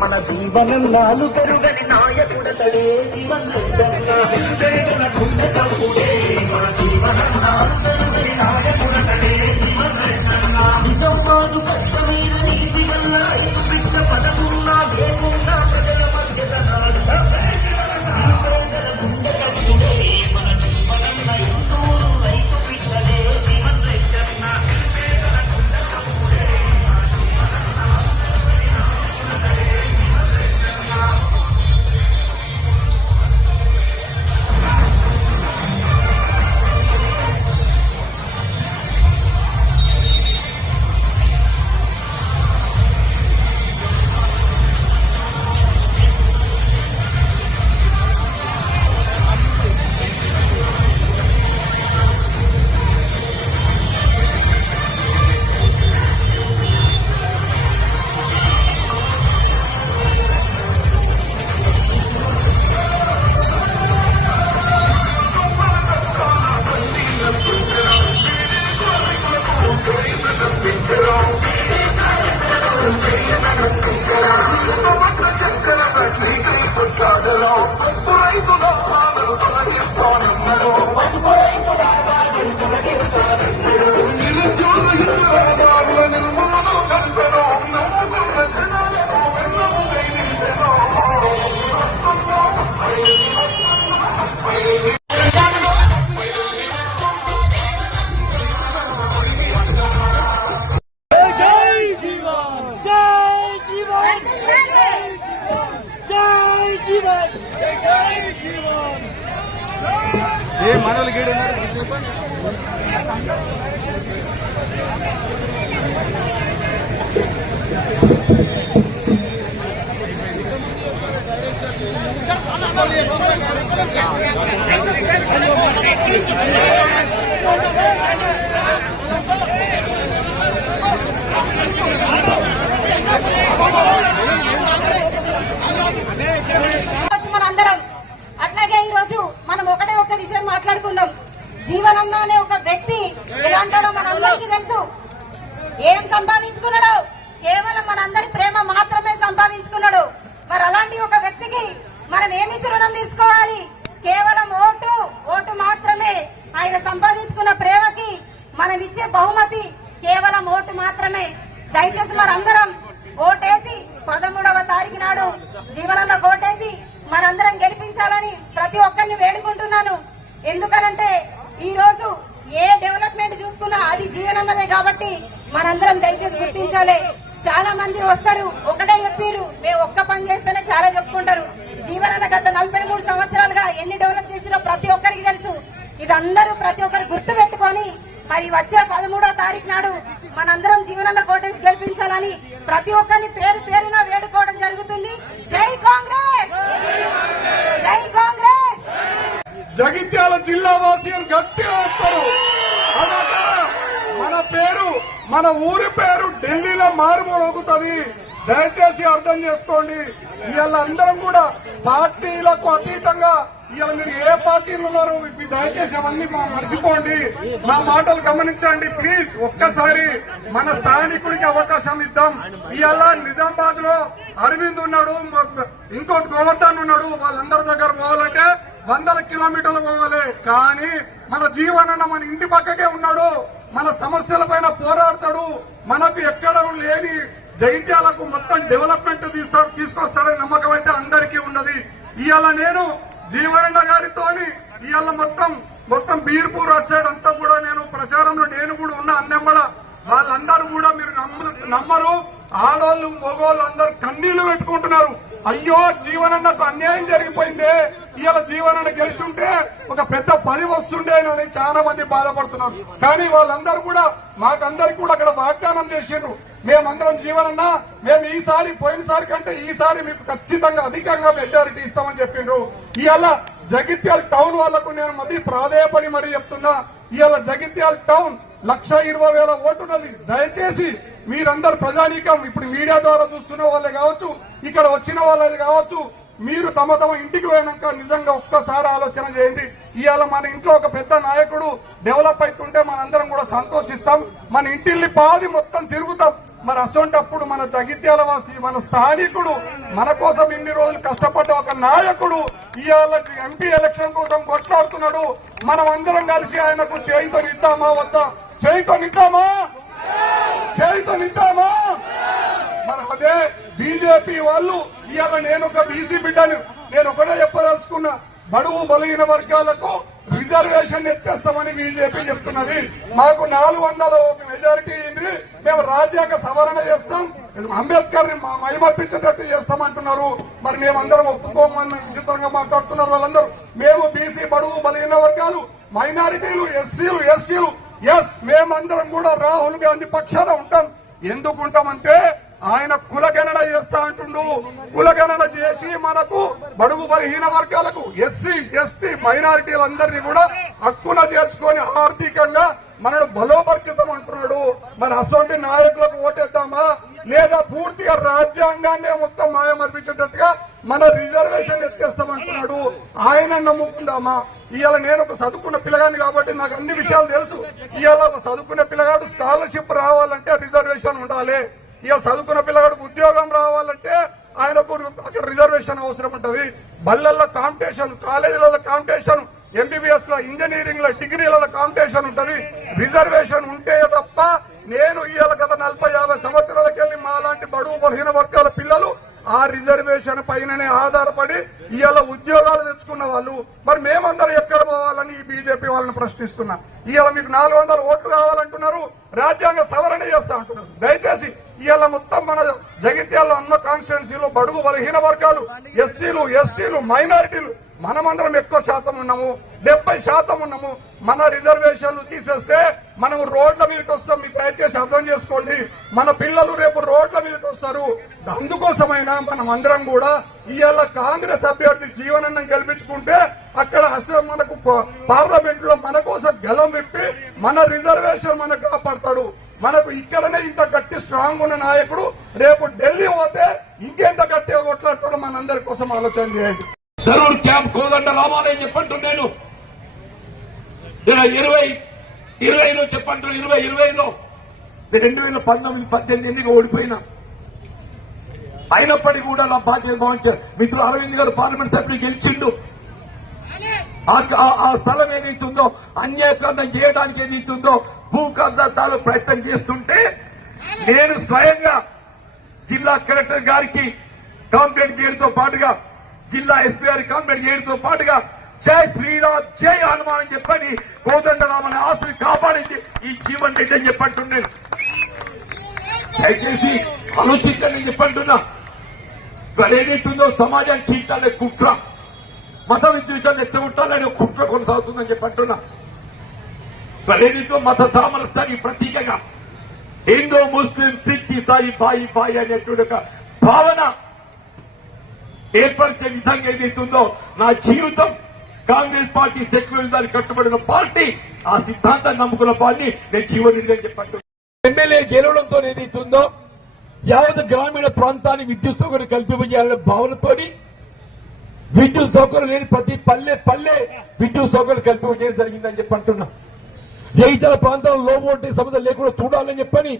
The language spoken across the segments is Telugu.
మన జీవనం నాలు పెరుగని నాయకుడతడే జీవన్ పెరుగున గుండె చప్పుడే మన జీవనం నాలు పెరుగని నాయకుడతడే జీవన్ నిజం మాను కష్టమైన నీతి వల్ల పెద్ద పదవున్నా లేకుండా ప్రజల మధ్యత నాడు పేదల గుండె చప్పుడే మన జీవనం నైతూరు రైతు పిల్లలే జీవన్ రెడ్డన్న పేదల గుండె చప్పుడే मानव गेड़ మనందరం అట్లాగే ఈ రోజు మనం ఒకటే ఒక విషయం మాట్లాడుకుందాం. జీవనన్న అనే ఒక వ్యక్తి ఎలా అంటాడో మనందరికీ తెలుసు. ఏం సంపాదించుకున్నాడు? కేవలం మనందరి ప్రేమ మాత్రమే సంపాదించుకున్నాడు. మరి అలాంటి ఒక వ్యక్తికి మనం ఏమిచ్చి రుణం తీర్చుకోవాలి? కేవలం ఓటు మాత్రమే. ఆయన సంపాదించుకున్న ప్రేమకి మనం ఇచ్చే బహుమతి కేవలం ఓటు మాత్రమే. దయచేసి మనందరం ఓటేసి 13వ తారీఖు నాడు జీవనంలో ఓటేసి మనందరం గెలిపించాలని ప్రతి ఒక్కరిని వేడుకుంటున్నాను. ఎందుకనంటే ఈ రోజు ఏ డెవలప్మెంట్ చూసుకున్నా అది జీవనన్నదే కాబట్టి మనందరం దయచేసి గుర్తించాలి. చాలా మంది వస్తారు, ఒకటే చెప్పారు, మేము ఒక్క పని చేస్తేనే చాలా చెప్పుకుంటారు. జీవనన్న గత 43 సంవత్సరాలుగా ఎన్ని డెవలప్ చేసినో ప్రతి ఒక్కరికి తెలుసు. ఇది అందరూ ప్రతి ఒక్కరు గుర్తు పెట్టుకొని మరి వచ్చే 13వ తారీఖు నాడు మనందరం జీవనన్న కోటేసి గెలిపించాలని ప్రతి ఒక్కరిని పేరు పేరున వేడుకోవడం జరుగుతుంది. జై కాంగ్రెస్, జై కాంగ్రెస్. జగిత్యాల జిల్లా వాసీలు గట్టిగా వస్తారు. మన పేరు, మన ఊరి పేరు ఢిల్లీలో మారుమోగుతుంది. దయచేసి అర్థం చేసుకోండి. ఇవాళ అందరం కూడా పార్టీలకు అతీతంగా ఇవాళ మీరు ఏ పార్టీలు ఉన్నారు దయచేసి అవన్నీ మర్చిపోండి. మా మాటలు గమనించండి ప్లీజ్. ఒక్కసారి మన స్థానికుడికి అవకాశం ఇద్దాం. ఇవాళ నిజామాబాద్ లో అరవింద్ ఉన్నాడు, ఇంకో గోవర్ధన్ ఉన్నాడు. వాళ్ళందరి దగ్గర పోవాలంటే 100 కిలోమీటర్లు పోవాలి. కానీ మన జీవనన్న మన ఇంటి పక్కకే ఉన్నాడు. మన సమస్యల పైన పోరాడతాడు. మనకు ఎక్కడ లేని జగిత్యాలకు మొత్తం డెవలప్మెంట్ తీసుకొస్తాడని నమ్మకం అయితే అందరికీ ఉన్నది. ఇవాళ నేను జీవనన్న గారితో ఇవాళ మొత్తం బీర్పూర్ అటు సైడ్ అంతా కూడా నేను ప్రచారంలో నేను కూడా ఉన్నా. అన్నెమ్మడ వాళ్ళందరూ కూడా మీరు నమ్మరు, ఆడవాళ్ళు మగవాళ్ళు అందరూ కన్నీళ్లు పెట్టుకుంటున్నారు. అయ్యో జీవనన్నకు అన్యాయం జరిగిపోయిందే, ఇవాళ జీవనన్న గెలిచుంటే ఒక పెద్ద పని వస్తుండే అని చాలా మంది బాధపడుతున్నారు. కానీ వాళ్ళందరూ కూడా మాకందరికి కూడా అక్కడ వాగ్దానం చేసిండ్రు. మేమందరం జీవనన్న మేము ఈసారి పోయినసారి కంటే ఈసారి మీకు ఖచ్చితంగా అధికంగా మెజారిటీ ఇస్తామని చెప్పిండ్రు. ఇవాళ జగిత్యాల టౌన్ వాళ్లకు నేను మరీ ప్రాధేయపడి మరీ చెప్తున్నా. ఇవాళ జగిత్యాల టౌన్ 1,20,000 ఓటున్నది. దయచేసి మీరందరు ప్రజానీకం ఇప్పుడు మీడియా ద్వారా చూస్తున్న వాళ్ళే కావచ్చు, ఇక్కడ వచ్చిన వాళ్ళది కావచ్చు, మీరు తమ ఇంటికి పోయినాక నిజంగా ఒక్కసారి ఆలోచన చేయండి. ఇవాళ మన ఇంట్లో ఒక పెద్ద నాయకుడు డెవలప్ అవుతుంటే మనందరం కూడా సంతోషిస్తాం. మన ఇంటిల్ని పాది మొత్తం తిరుగుతాం. మరి అసొంటప్పుడు మన జగిత్యాల వాసి, మన స్థానికుడు, మన కోసం ఇన్ని రోజులు కష్టపడ్డ ఒక నాయకుడు ఇవాళ ఎంపీ ఎలక్షన్ కోసం కొట్లాడుతున్నాడు. మనం అందరం కలిసి ఆయనకు చేయితోనిద్దామా వద్దా? చేయితోనిద్దామా? చేయితోనిద్దామా? మరి అదే బీజేపీ వాళ్ళు ఇవాళ నేను ఒక బీసీ బిడ్డను, నేను ఒకటే చెప్పదలుచుకున్నా, బడుగు బలహీన వర్గాలకు రిజర్వేషన్ ఎత్తేస్తామని బీజేపీ చెప్తున్నది. మాకు 400 మెజారిటీ ఇండ్రి మేము రాజ్యాంగ సవరణ చేస్తాం, అంబేద్కర్ ని మైమర్పించేటట్టు చేస్తామంటున్నారు. మరి మేమందరం ఒప్పుకోమని విచిత్రంగా మాట్లాడుతున్నారు వాళ్ళందరూ. మేము బీసీ బడుగు బలహీన వర్గాలు, మైనారిటీలు, ఎస్సీలు, ఎస్టీలు, మేమందరం కూడా రాహుల్ గాంధీ పక్షాన ఉంటాం. ఎందుకు ఉంటామంటే ఆయన కులగణన చేస్తా అంటుండు. కులగణన చేసి మనకు బడుగు బలహీన వర్గాలకు, ఎస్సీ, ఎస్టీ, మైనారిటీలందరినీ కూడా హక్కున చేర్చుకొని ఆర్థికంగా మనను బలోపరిచితం అంటున్నాడు. మరి అసొంటి నాయకులకు ఓటేద్దామా లేదా పూర్తిగా రాజ్యాంగాన్నే మొత్తం మాయమర్పించేటట్టుగా మన రిజర్వేషన్ ఎత్తేస్తామంటున్నాడు. ఆయన నమ్ముకుందామా? ఇవాళ నేను ఒక చదువుకున్న పిల్లగాని కాబట్టి నాకు అన్ని విషయాలు తెలుసు. ఇవాళ ఒక చదువుకున్న పిల్లగాడు స్కాలర్షిప్ రావాలంటే రిజర్వేషన్ ఉండాలి. ఇవాళ చదువుకున్న పిల్లగాడికి ఉద్యోగం రావాలంటే ఆయనకు అక్కడ రిజర్వేషన్ అవసరం ఉంటది. బళ్ళల్లో కాంపిటీషన్, కాలేజీలలో కాంపిటీషన్, ఎంబీబీఎస్ లో, ఇంజనీరింగ్ లో, డిగ్రీలలో కాంపిటీషన్ ఉంటది. రిజర్వేషన్ ఉంటే తప్ప నేను ఇవాళ గత 40-50 సంవత్సరాలకి వెళ్లి మా లాంటి బడుగు బలహీన వర్గాల పిల్లలు ఆ రిజర్వేషన్ పైననే ఆధారపడి ఇవాళ ఉద్యోగాలు తెచ్చుకున్న వాళ్ళు. మరి మేమందరం ఎక్కడ పోవాలని ఈ బీజేపీ వాళ్ళని ప్రశ్నిస్తున్నా. ఇవాళ మీకు 400 ఓట్లు కావాలంటున్నారు, రాజ్యాంగ సవరణ చేస్తా అంటున్నారు. దయచేసి ఇవాళ మొత్తం మన జగిత్యాల అన్న కాన్స్టిట్యున్సీలో బడుగు బలహీన వర్గాలు, ఎస్సీలు, ఎస్టీలు, మైనారిటీలు మనమందరం ఎక్కువ శాతం ఉన్నాము, 70% ఉన్నాము. మన రిజర్వేషన్లు తీసేస్తే మనం రోడ్ల మీదకి వస్తాం. మీకు దయచేసి అర్థం చేసుకోండి. మన పిల్లలు రేపు రోడ్ల మీదకి వస్తారు. అందుకోసమైనా మనం అందరం కూడా ఇవాళ కాంగ్రెస్ అభ్యర్థి జీవనన్నం గెలిపించుకుంటే అక్కడ అసలు మనకు పార్లమెంట్ లో మన కోసం గెలం విప్పి మన రిజర్వేషన్ మనకు కాపాడతాడు. మనకు ఇక్కడనే ఇంత గట్టి స్ట్రాంగ్ ఉన్న నాయకుడు రేపు ఢిల్లీ పోతే ఇంకెంత గట్టిగా కొట్లాడతాడో మనందరి కోసం ఆలోచన చేయండి. జరూర్ క్యాంప్ కోదండ రామాలయం చెప్పంటూ నేను 2020లో చెప్పంటారు 2020లో 2019-18 ఎన్నిక ఓడిపోయినా అయినప్పటికీ కూడా నా బాధ్యత భావించారు. మిత్రులు అరవింద్ గారు పార్లమెంట్ సభ్యులు గెలిచిండు. ఆ స్థలం ఏదైతుందో అన్యాయక్రాంతం చేయడానికి ఏదైతుందో భూ కబ్జాలు ప్రయత్నం చేస్తుంటే నేను స్వయంగా జిల్లా కలెక్టర్ గారికి కంప్లైంట్ చేయడంతో పాటుగా జిల్లా ఎస్పీ గారికి కంప్లైంట్ చేయడంతో పాటుగా జై శ్రీరామ్ జై హనుమాన్ అని చెప్పని కోదండరామని ఆస్తుని కాపాడింది ఈ జీవన్ రెడ్డి అని చెప్పంటున్నాను. దయచేసి ఆలోచించండి చెప్పంటున్నా. మరి ఏదైతుందో సమాజాన్ని చీల్చాలనే కుట్ర, మత విద్వేషాన్ని ఎత్తగొట్టాలనే కుట్ర కొనసాగుతుందని చెప్పంటున్నా. మరి ఏదైతే మత సామరస్యానికి ప్రతీకగా హిందూ ముస్లిం సిక్ ఈసాయి బాయి బాయి అనేటువంటి ఒక భావన ఏర్పరిచే విధంగా ఏదైతుందో నా జీవితం కాంగ్రెస్ పార్టీ సెక్యులరిజానికి కట్టుబడిన పార్టీ, ఆ సిద్ధాంతాన్ని నమ్ముకున్న పార్టీ నేను జీవన్ రెడ్డి అని చెప్పంటున్నా. ఎమ్మెల్యే గెలవడంతో ఏదైతుందో యావత్ గ్రామీణ ప్రాంతాన్ని విద్యుత్ సౌకర్యం కల్పించాలనే భావనతోని విద్యుత్ సౌకర్యం లేని ప్రతి పల్లె విద్యుత్ సౌకర్యం కల్పించడం జరిగిందని చెప్పి అంటున్నా. జగిత్యాల ప్రాంతంలో లో వోల్టేజ్ సమస్య లేకుండా చూడాలని చెప్పని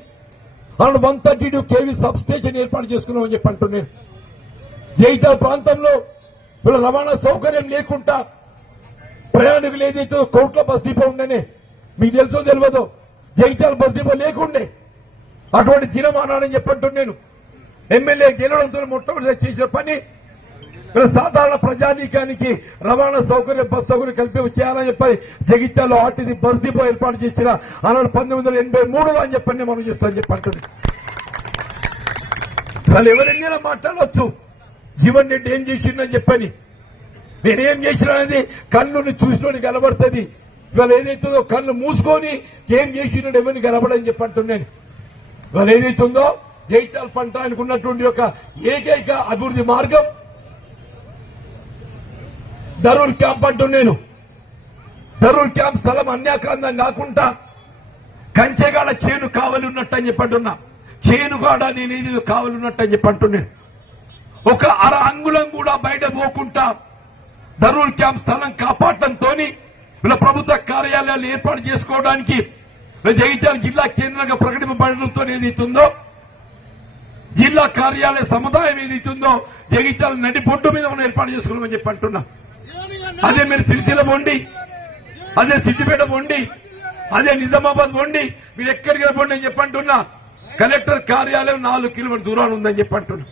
132 kV సబ్ స్టేషన్ ఏర్పాటు చేసుకున్నామని చెప్పి అంటున్నాను. జగిత్యాల ప్రాంతంలో వీళ్ళ రవాణా సౌకర్యం లేకుండా ప్రయాణికులు ఏదైతే కోట్ల బస్ డిపో ఉండనే మీకు తెలుసో తెలియదో, జగిత్యాల బస్ డిపో లేకుండే అటువంటి దినమానాలని చెప్పంటున్నాను. ఎమ్మెల్యే గెలవడంతో మొట్టమొదటి చేసిన పని సాధారణ ప్రజానీకానికి రవాణా సౌకర్యం బస్ సౌకర్యం కల్పి చేయాలని చెప్పి జగిత్యాలలో ఆర్టీసీ బస్ డిపో ఏర్పాటు చేసిన 1983లో అని చెప్పని మనం చేస్తామని చెప్పంటున్నాను. వాళ్ళు ఎవరైనా మాట్లాడవచ్చు జీవన్ రెడ్డి ఏం చేసిందని చెప్పని. నేనేం చేసిన అనేది కన్నుని చూసినోని కనబడుతుంది. ఇవాళ ఏదైతుందో కన్ను మూసుకొని ఏం చేసినాడు ఎవరిని కనబడని చెప్పంటున్నాను. ఇవాళ ఏదైతుందో జగిత్యాల పట్టణానికి ఉన్నటువంటి ఒక ఏకైక అభివృద్ధి మార్గం దరూర్ క్యాంప్ అంటున్నాను. దరూర్ క్యాంప్ స్థలం అన్యాక్రాంతం కాకుండా కంచెగాడ చేను కావలి ఉన్నట్టు అని చెప్పంటున్నా. చేనుగాడ నేను ఏది కావలి ఉన్నట్టు అని చెప్పంటున్నాను. ఒక అర అంగుళం కూడా బయట పోకుండా దరూర్ క్యాంప్ స్థలం కాపాడటంతో వీళ్ళ ప్రభుత్వ కార్యాలయాలు ఏర్పాటు చేసుకోవడానికి జగిత్యాల జిల్లా కేంద్రంగా ప్రకటింపబడడంతో ఏదైతుందో జిల్లా కార్యాలయ సముదాయం ఏదైతుందో జగిత్యాల నడి బొడ్డు మీద మనం ఏర్పాటు చేసుకున్నామని చెప్పి అంటున్నా. అదే మీరు సిరిసిల్ల పోండి, అదే సిద్దిపేట పోండి, అదే నిజామాబాద్ పోండి, మీరు ఎక్కడికి పోండి అని చెప్పంటున్నా. కలెక్టర్ కార్యాలయం 4 కిలోమీటర్ల దూరాలు ఉందని చెప్పంటున్నా.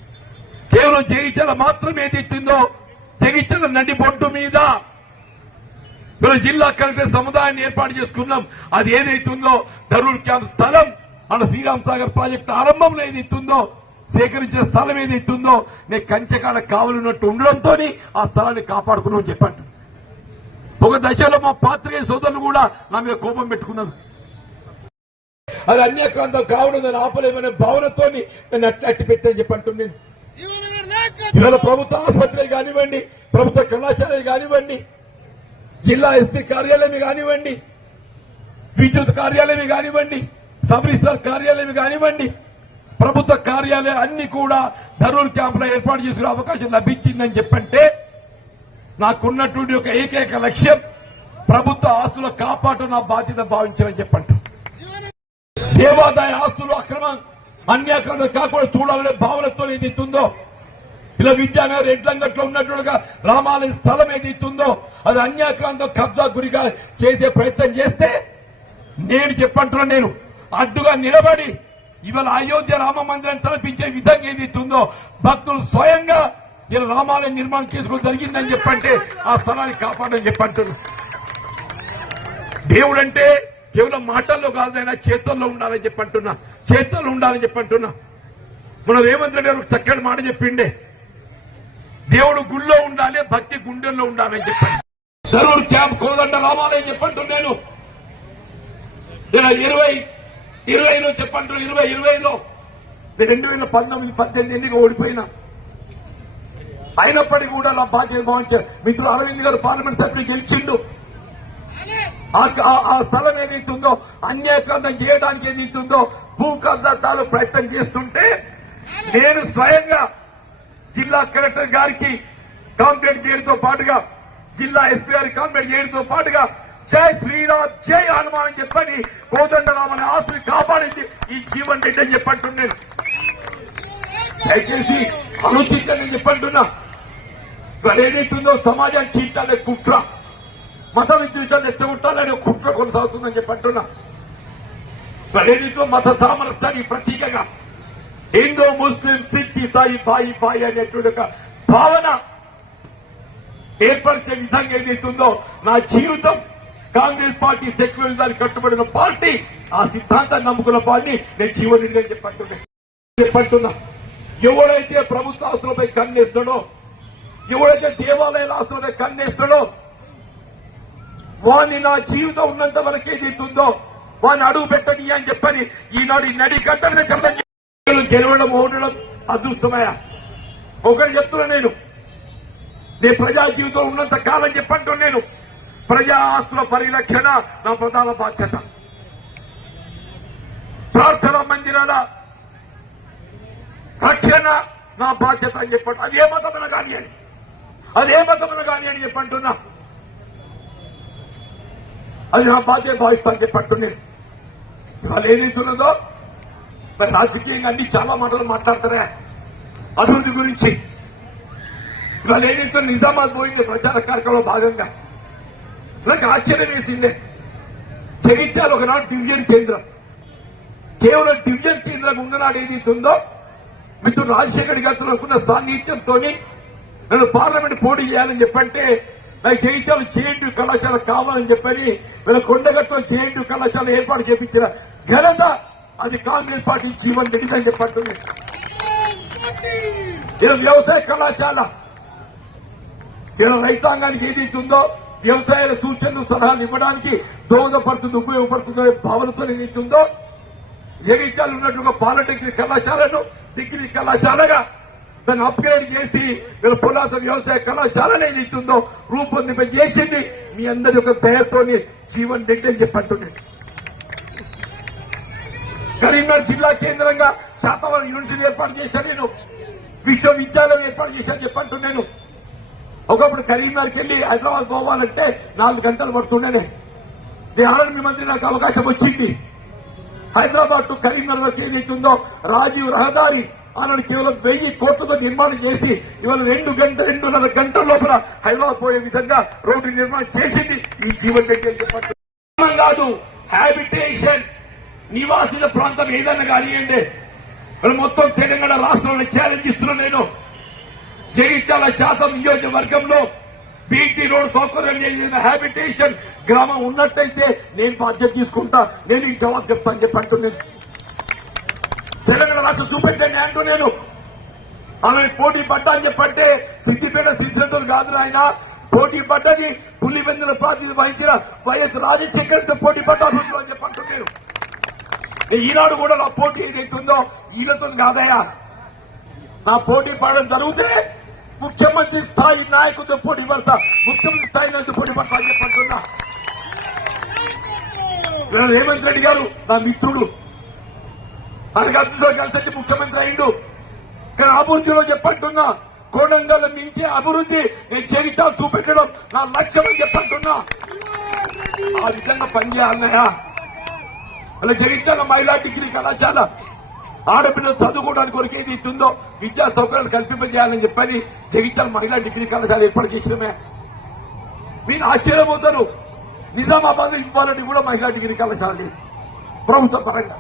కేవలం జగిత్యాల మాత్రం ఏదైతుందో జగిత్యాల నడి బొడ్డు మీద వీళ్ళ జిల్లా కలెక్టర్ సముదాయాన్ని ఏర్పాటు చేసుకున్నాం. అది ఏదైతుందో దరూర్ క్యాంప్ స్థలం మన శ్రీరామ్ సాగర్ ప్రాజెక్టు ఆరంభంలో ఏదైతుందో సేకరించిన స్థలం ఏదైతుందో నేను కంచెకాడ కావాలన్నట్టు ఉండడంతో ఆ స్థలాన్ని కాపాడుకున్నామని చెప్పండి. ఒక దశలో మా పాత్రికేయ సోదరులు కూడా నా మీద కోపం పెట్టుకున్నారు. అది అన్యాక్రాంతం కావడం దాన్ని ఆపలేమనే భావనతో నేను అట్టి పెట్టని చెప్పంటున్నాను. ఇవాళ ప్రభుత్వ ఆసుపత్రులు కానివ్వండి, ప్రభుత్వ కళాశాలలు కానివ్వండి, జిల్లా ఎస్పీ కార్యాలయం కానివ్వండి, విద్యుత్ కార్యాలయం కానివ్వండి, సబ్ రిజిస్ట్రార్ కార్యాలయం కానివ్వండి, ప్రభుత్వ కార్యాలయాలు అన్ని కూడా దరూర్ క్యాంప్ లో ఏర్పాటు చేసుకునే అవకాశం లభించిందని చెప్పంటే నాకున్నటువంటి ఒక ఏకైక లక్ష్యం ప్రభుత్వ ఆస్తుల కాపాటు నా బాధ్యత భావించాలని చెప్పంట. దేవాదాయ ఆస్తులు అక్రమం అన్యాక్రాంతం కాకుండా చూడాలనే భావనతో ఏదైతుందో ఇలా విద్యానగర్ ఎడ్లంగట్లో ఉన్నట్టుగా రామాలయ స్థలం ఏదైతుందో అది అన్యాక్రాంతం కబ్జా గురిగా చేసే ప్రయత్నం చేస్తే నేను చెప్పంటున్నా, నేను అడ్డుగా నిలబడి ఇవాళ అయోధ్య రామ మందిరాన్ని తలపించే విధంగా ఏదైతుందో భక్తులు స్వయంగా ఇలా రామాలయం నిర్మాణం చేసుకోవడం జరిగిందని చెప్పంటే ఆ స్థలాన్ని కాపాడని చెప్పంటున్నా. దేవుడంటే కేవలం మాటల్లో కాదైనా చేతుల్లో ఉండాలని చెప్పంటున్నా, చేతుల్లో ఉండాలని చెప్పంటున్నా. మన రేవంత్ రెడ్డి గారు చక్కటి మాట చెప్పిండే, దేవుడు గుళ్ళో ఉండాలి, భక్తి గుండెల్లో ఉండాలని చెప్పండి. దరూర్ క్యాంప్ కోదండ రామాలయం చెప్పంటున్నాను. 2020లో చెప్పంటు 2020లో 2019-18 ఎన్నిక ఓడిపోయినా అయినప్పటికీ కూడా నా బాధ్యత భావించారు. మిత్రులు అరవింద్ గారు పార్లమెంట్ సభ్యులు గెలిచిండు. ఆ స్థలం ఏదైతుందో అన్యాయక్రాంతం చేయడానికి ఏదైతుందో భూ కబ్జాలు ప్రయత్నం చేస్తుంటే నేను స్వయంగా జిల్లా కలెక్టర్ గారికి కంప్లైంట్ చేయడంతో పాటుగా జిల్లా ఎస్పీ గారికి కంప్లైంట్ చేయడంతో పాటుగా జై శ్రీరామ్ జై హనుమాన్ అని చెప్పని కోదండరామని ఆస్తుని కాపాడింది ఈ జీవన్ రెడ్డి అని చెప్పంటున్నాను. దయచేసి ఆలోచించండి చెప్పంటున్నా. మరి ఏదైతుందో సమాజాన్ని చీల్చాలనే కుట్ర, మత విద్యుత్తాన్ని ఎత్తగొట్టాలనే కుట్ర కొనసాగుతుందని చెప్పంటున్నా. మరి ఏదైతే మత సామరస్యానికి ప్రతీకగా హిందూ ముస్లిం సిక్ ఇసాయి బాయి బాయి అనేటువంటి ఒక భావన ఏర్పరిచే విధంగా ఏదైతుందో నా జీవితం కాంగ్రెస్ పార్టీ సెక్యులరిజానికి కట్టుబడిన పార్టీ, ఆ సిద్ధాంతాన్ని నమ్ముకున్న పార్టీ నేను జీవన్ రెడ్డి అని చెప్పంటున్నా. ఎవడైతే ప్రభుత్వ ఆస్తులపై కన్నేస్తాడో, ఎవడైతే దేవాలయాల ఆస్తులపై కన్నేస్తాడో వాడిని నా జీవితం ఉన్నంత వరకు ఏదైతుందో వాడిని అడుగు పెట్టని అని చెప్పని ఈనాడు ఈ నడి గడ్డ గెలవడం ఓడడం అదృష్టమయ్యా. ఒకటి చెప్తున్నా, నేను ప్రజా జీవితం ఉన్నంత కాలం చెప్పంటూ నేను ప్రజా ఆస్తుల పరిరక్షణ నా ప్రధాన బాధ్యత. ప్రార్థనా మందిరాల రక్షణ నా బాధ్యత అని చెప్పండి. అదే మతమైన కాని అని చెప్పంటున్నా. అది నా బాధ్యత భావిస్తాను చెప్పట్టు నేను. ఇవాళ ఏదైతున్నదో మరి రాజకీయంగా అన్ని చాలా మాటలు మాట్లాడతారా అభివృద్ధి గురించి. ఇవాళ ఏదైతే నిజామాబాద్ పోయింది ప్రచార కార్యక్రమంలో భాగంగా నాకు ఆశ్చర్యం వేసిందే. జగిత్యాల ఒకనాడు డివిజన్ కేంద్రం, కేవలం డివిజన్ కేంద్రం ఉన్ననాడు ఏదైతుందో మిత్రుడు రాజశేఖర్ గారితో అనుకున్న సాన్నిధ్యంతో నన్ను పార్లమెంట్ పోటీ చేయాలని చెప్పంటే నాకు జగిత్యాల జేఎన్టీ కళాశాల కావాలని చెప్పని వీళ్ళ కొండగట్టులో జేఎన్టీ కళాశాల ఏర్పాటు చేపించిన ఘనత అది కాంగ్రెస్ పార్టీ జీవన్ రెడ్డి అని చెప్పంటుంది. వ్యవసాయ కళాశాల కేవలం రైతాంగానికి ఏదైతుందో వ్యవసాయ సూచనలు సలహాలు ఇవ్వడానికి దోహదపడుతుంది, ఉపయోగపడుతుందో భావనతో ఏదైతుందో జగిత్యాలు ఉన్నట్టుగా పాలిటెక్నిక్ కళాశాలను డిగ్రీ కళాశాలగా దాన్ని అప్గ్రేడ్ చేసి వీళ్ళ పురాతన వ్యవసాయ కళాశాలను ఏదైతుందో రూపొందింప చేసింది మీ అందరి యొక్క దయతోని జీవన్ రెడ్డి అని చెప్పంటున్నాను. కరీంనగర్ జిల్లా కేంద్రంగా శాతవాహన యూనివర్సిటీ ఏర్పాటు చేశాను, నేను విశ్వవిద్యాలయం ఏర్పాటు చేశాను చెప్పంటున్నాను. ఒకప్పుడు కరీంనగర్కి వెళ్లి హైదరాబాద్ పోవాలంటే 4 గంటలు పడుతుండేనే. ఆర్మీ మంత్రి నాకు అవకాశం వచ్చింది. హైదరాబాద్ టు కరీంనగర్ వరకు ఏదైతుందో రాజీవ్ రహదారి ఆనాడు కేవలం 1000 కోట్లతో నిర్మాణం చేసి ఇవాళ 2.5 గంటల లోపల హైదరాబాద్ పోయే విధంగా రోడ్డు నిర్మాణం చేసింది ఈ జీవన్ రెడ్డి అని చెప్పండి. కాదు హ్యాబిటేషన్ నివాసిత ప్రాంతం ఏదన్నా కానివ్వండి, మొత్తం తెలంగాణ రాష్ట్రంలో ఛాలెంజ్ ఇస్తున్నా నేను. జగిత్యాల శాతం నియోజకవర్గంలో బీటీ రోడ్ సౌకర్యం చేసిన హ్యాబిటేషన్ గ్రామం ఉన్నట్టయితే నేను బాధ్యత తీసుకుంటా, నేను ఈ జవాబు చెప్తాను చెప్పంటున్నాను. తెలంగాణ రాష్ట్రం చూపెట్టండి అంటూ నేను అలాగే పోటీ పడ్డా అని చెప్పంటే సిద్దిపేట శ్రీశంతులు కాదు ఆయన పోటీ పడ్డది పులివెందుల ప్రాతినిధ్యం వహించిన వైఎస్ రాజశేఖర్తో పోటీ పడ్డా అని చెప్పంటున్నాను. ఈనాడు కూడా నా పోటీ ఏదైతుందో ఈయనతో కాదయా. నా పోటీ పడడం జరిగితే ముఖ్యమంత్రి స్థాయి నాయకుడితో పోటీ పడతా, ముఖ్యమంత్రి స్థాయి నాయకుడితో పోటీ పడతా అని చెప్పంటున్నా. రేవంత్ రెడ్డి గారు నా మిత్రుడు, ఆయనకు అభివృద్ధిలో కలిసి ముఖ్యమంత్రి అయిండు. కానీ అభివృద్ధిలో చెప్పంటున్నా కోడంగల్ మించి అభివృద్ధి నేను చరిత్ర చూపెట్టడం నా లక్ష్యం అని చెప్పంటున్నా. ఆ విధంగా పనిచేయాలన్నాయా. అలా జగిత్యాల మహిళా డిగ్రీ కళాశాల ఆడపిల్లలు చదువుకోవడానికి కొరకు ఏది ఇస్తుందో విద్యా సౌకర్యాలు కల్పింపజేయాలని చెప్పని జగిత్యాల మహిళా డిగ్రీ కళాశాల ఏర్పాటు చేసినమే. మీరు ఆశ్చర్యపోతారు, నిజామాబాద్ ఇవ్వాలని కూడా మహిళా డిగ్రీ కళాశాల లేదు ప్రభుత్వ పరంగా.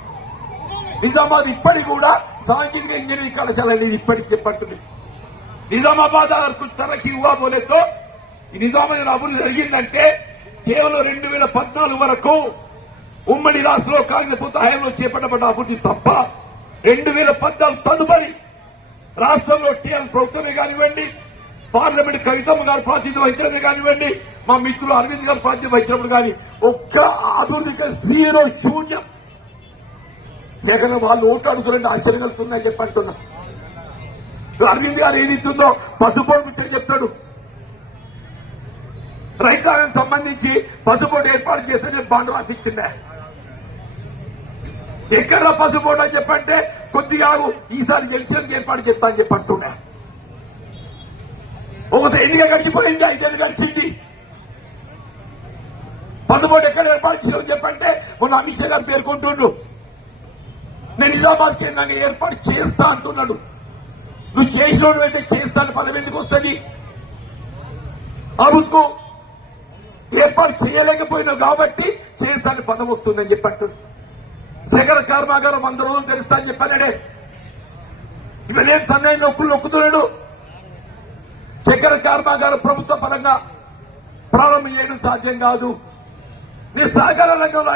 నిజామాబాద్ ఇప్పటికి కూడా సాంకేతిక ఇంజనీరింగ్ కళాశాల అనేది ఇప్పటికి చెప్పంటుంది. నిజామాబాద్ తరఖీ హువా బోలేతో ఈ నిజామాబాద్ అభివృద్ధి జరిగిందంటే కేవలం 2014 వరకు ఉమ్మడి రాష్ట్రంలో కాంగ్రెస్ ప్రభుత్వ హయాంలో చేపట్టబడ్డ అభివృద్ధి తప్ప 2014 తదుపరి రాష్ట్రంలో టీఆర్ఎస్ ప్రభుత్వమే కానివ్వండి, పార్లమెంట్ కవితమ్మ గారు ప్రాతినిధ్యం వహించడమే కానివ్వండి, మా మిత్రులు అరవింద్ గారు ప్రాతినిధ్యం వహించినప్పుడు కానీ ఒక్క అభివృద్ధికి జీరో శూన్యం. జగన్ వాళ్ళు ఓటాడుతున్నట్టు ఆశ్చర్యం కలుగుతున్నాయని చెప్పంటున్నా. అరవింద్ గారు ఏదిస్తుందో పసుపోటు ముచ్చట చెప్తాడు. రైతాంగానికి సంబంధించి పసుపోటు ఏర్పాటు చేస్తే బాండ్ రాసిచ్చిందే. ఎక్కడ పసుపోటు అని చెప్పంటే కొద్దిగా ఈసారి ఎలక్షన్ ఏర్పాటు చేస్తా అని చెప్పంటున్నా. ఒకసారి ఎన్నిక గడిచిపోయింది, 5 ఏళ్ళు గడిచింది. పదమూడు ఎక్కడ ఏర్పాటు చేయాలని చెప్పంటే మొన్న అమిత్ షా గారు పేర్కొంటుండ్రు. నేను నిజామాబాద్ కేంద్రాన్ని ఏర్పాటు చేస్తా అంటున్నాడు. నువ్వు చేసినోడు అయితే చేస్తాను పదవి ఎందుకు వస్తుంది? అబుకు ఏర్పాటు చేయలేకపోయినావు కాబట్టి చేస్తాను పదవి వస్తుందని చెప్పంటున్నాడు. చక్కెర కర్మాగారం 100 రోజులు తెరుస్తా అని చెప్పానడే. ఇవన్నీ సన్నాయి నొక్కుతున్నాడు. చక్కెర కర్మాగారం ప్రభుత్వ పరంగా ప్రారంభం చేయడం సాధ్యం కాదు. నీ సహకార రంగంలో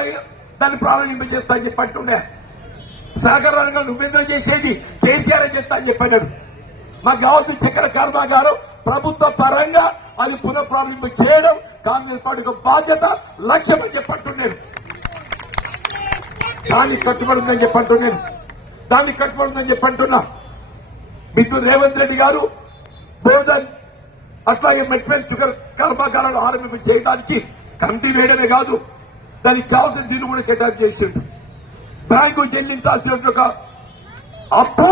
దాన్ని ప్రారంభింపజేస్తా అని చెప్పంటుండే. సహకార రంగం నువ్వెందుకు చేసేది? కేసీఆర్ అని చెప్తా అని చెప్పాడు. మాకు కావాల్సిన చక్కెర కర్మాగారం ప్రభుత్వ పరంగా అది పునఃప్రారంభం చేయడం కాంగ్రెస్ పార్టీ బాధ్యత, లక్ష్యం అని చెప్పంటున్నాను. దానికి కట్టుబడిందని చెప్పంటున్నాను. దానికి కట్టుబడిందని చెప్పంటున్నా. మిత్రుడు రేవంత్ రెడ్డి గారు బోధన్ అట్లాగే మెట్మెంట్ షుగర్ కర్మాగారాలు ఆరంభం చేయడానికి కమిటీ వేయడమే కాదు, దానికి కావాల్సిన దీన్ని కూడా కేటాయింపు చేసిండు. బ్యాంకు చెల్లించాల్సిన ఒక అప్పు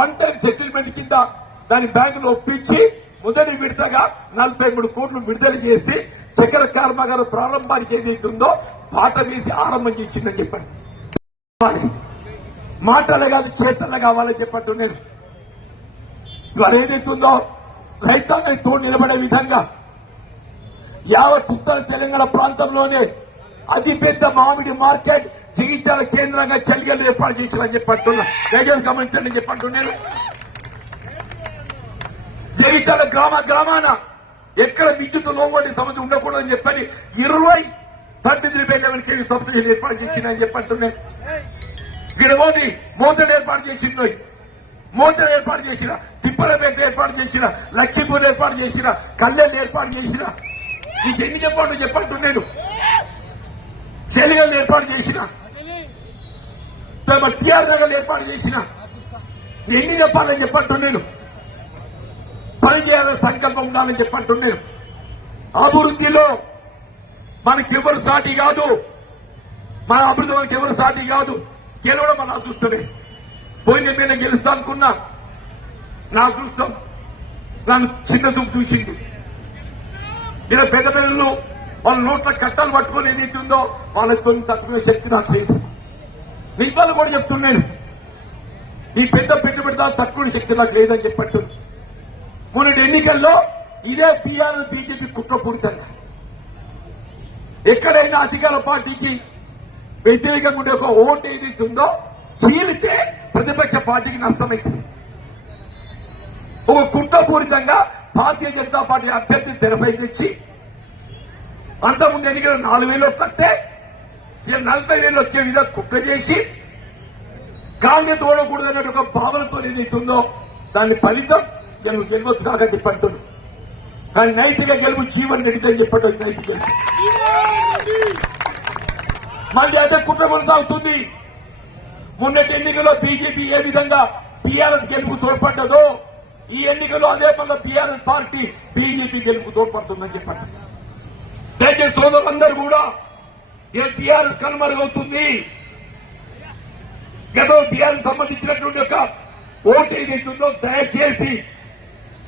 1 టైం సెటిల్మెంట్ కింద దాని బ్యాంకులో ఒప్పించి మొదటి విడతగా 43 కోట్లు విడుదల చేసి చక్కెర కర్మాగారం ప్రారంభానికి ఏదైతుందో పాట వేసి ఆరంభం చేసిందని చెప్పండి. మాటలే కాదు చేతలే కావాలని చెప్పట్టు నేను. ఇవాళ ఏదైతుందో రైతాంగానికి తోడు నిలబడే విధంగా యావత్ ఉత్తర తెలంగాణ ప్రాంతంలోనే అతిపెద్ద మామిడి మార్కెట్ జగిత్యాల కేంద్రంగా చలిగలు ఏర్పాటు చేశారని చెప్పంటున్నా. దయచేసి గమనించండి చెప్పంటున్నాను. జగిత్యాల గ్రామాన ఎక్కడ విద్యుత్ లోబడి సమస్య ఉండకూడదని చెప్పని 20 33 కేవీ సబ్సిడీలు ఏర్పాటు చేసిందని చెప్పంటున్నాను. గిడవోని మోతలు ఏర్పాటు చేసింది, మోతలు ఏర్పాటు చేసిన, తిప్పలపేట ఏర్పాటు చేసిన, లక్ష్మీపూర్ ఏర్పాటు చేసిన, కళ్యాణ్ ఏర్పాటు చేసిన, నీకు ఎన్ని చెప్పంటున్నాను. చెలిగలు ఏర్పాటు చేసిన, టిఆర్ నగర్ ఏర్పాటు చేసిన, ఎన్ని చెప్పాలని చెప్పంటున్నాను. పని చేయాలని సంకల్పం ఉండాలని చెప్పంటున్నాను. అభివృద్ధిలో మనకెవరు సాటి కాదు, మన అభివృద్ధి మనకెవరు సాటి కాదు. గెలవడం మన అదృష్టమే. పోయిన మీద గెలుస్తా అనుకున్నా, నా అదృష్టం నన్ను చిన్న చూపు చూసింది. ఇలా పెద్ద పెద్దలు వాళ్ళ నోట్ల కట్టలు పట్టుకొని ఏదైతుందో వాళ్ళతో తట్టుకునే శక్తి నాకు లేదు. మిగతాలు కూడా చెప్తున్నాను, ఈ పెద్ద పెట్టుబడిదారు తట్టుకునే శక్తి నాకు లేదని చెప్పట్టు. మొన్నటి ఎన్నికల్లో ఇదే టీఆర్ఎస్ బీజేపీ కుట్రపూరితంగా ఎక్కడైనా అధికార పార్టీకి వ్యతిరేకంగా ఉండే ఒక ఓటు ఏదైతుందో చీలితే ప్రతిపక్ష పార్టీకి నష్టమైంది. ఒక కుట్రపూరితంగా భారతీయ జనతా పార్టీ అభ్యర్థి తెరపై తెచ్చి అంతకుముందు ఎన్నికలు 4,000 వస్తే 40,000 వచ్చే విధంగా కుట్ర చేసి కాంగ్రెస్ ఓడకూడదనే ఒక భావనతో ఏదైతుందో దాని ఫలితం గెలవచ్చు కాక చెప్పంటున్నాను. కానీ నైతిక గెలుపు జీవన్ రెడ్డి అని చెప్పడం నైతిక గెలుపు. మళ్ళీ అదే కుట్ర కొనసాగుతుంది. మొన్నటి ఎన్నికల్లో బీజేపీ ఏ విధంగా టీఆర్ఎస్ గెలుపు తోడ్పడ్డదో ఈ ఎన్నికల్లో అదే మళ్ళీ టీఆర్ఎస్ పార్టీ బీజేపీ గెలుపు తోడ్పడుతుందని చెప్పండి. దయచేసి సోదరులందరూ కూడా టీఆర్ఎస్ కనుమరుగవుతుంది. గతంలో టీఆర్ఎస్ సంబంధించినటువంటి ఒక ఓటు ఏదైతుందో దయచేసి